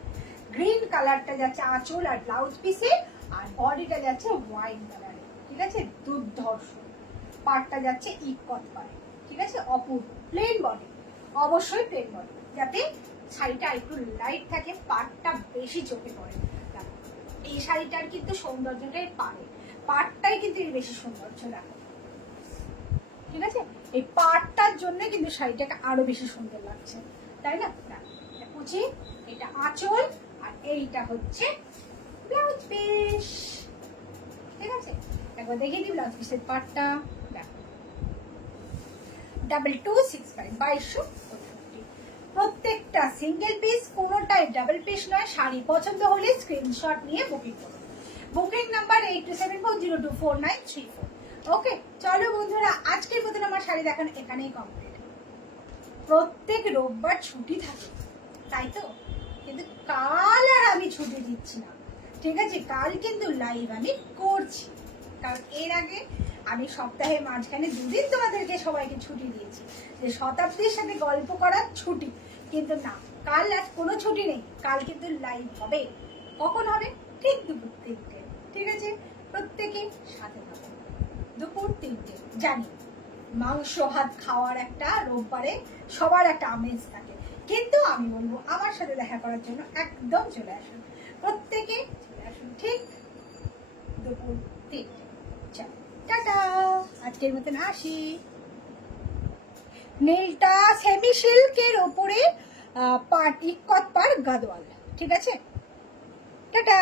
গ্রিন কালারটা যাচ্ছে আঁচল আর ব্লাউজ পিসে, আর বডিটা যাচ্ছে ওয়াইন কালারে, ঠিক আছে। দুর্ধর্ষ। পাড়টা যাচ্ছে ইকট পাড়ে, ঠিক আছে। অপূর্ব প্লেন বডি, অবশ্যই প্লেন বডি, যাতে শাড়িটা একটু লাইট থাকে, পাড়টা বেশি চোখে পড়ে। এই শাড়িটার কিন্তু সৌন্দর্যটাই পাড়ে, পাড়টাই কিন্তু এর বেশি সৌন্দর্য, দেখো, ঠিক আছে। এই পাড়টার জন্য কিন্তু শাড়িটাকে আরো বেশি সুন্দর লাগছে, তাই না। এটা কুচি, এটা আঁচল, আর এইটা হচ্ছে ব্লাউজ পিস, ঠিক আছে। একবার দেখিয়ে দিই ব্লাউজ পিসের পাড়টা, দেখো 2265, 2265। প্রত্যেকটা সিঙ্গেল পিস, কোনোটাই ডাবল পিস নয়। শাড়ি পছন্দ হলে স্ক্রিনশট নিয়ে বুকিং করুন। Booking number 8274024934। ওকে, চলো বন্ধুরা, আজকের মতন আমার শাড়ি দেখানো এখানেই কমপ্লিট। প্রত্যেক রোববার ছুটি থাকে, তাই তো, কিন্তু কাল আর আমি ছুটি দিচ্ছি না, ঠিক আছে। কাল কিন্তু লাইভ আমি করছি, কারণ এর আগে আমি সপ্তাহের মাঝখানে দুদিন তোমাদেরকে সবাইকে ছুটি দিয়েছি, যে শতাব্দীর সাথে গল্প করার ছুটি। কিন্তু না, কাল আর কোনো ছুটি নেই, কাল কিন্তু লাইভ হবে। কখন হবে? ঠিক দুপুর 3টে, ঠিক আছে। প্রত্যেকে সাথে থাকবে, দুপুর 3টে। জানি মাংস ভাত খাওয়ার একটা রোববারে সবার একটা আমেজ থাকে, কিন্তু আমি বলবো আমার সাথে দেখা করার জন্য একদম চলে আসুন, প্রত্যেকে চলে আসুন, ঠিক দুপুর 3টে। চলো টাটা, আজকের মতন আসি। নীলটা সেমি সিল্কের ওপরে পার্টি কট পার গাদোয়াল। ঠিক আছে, টাটা।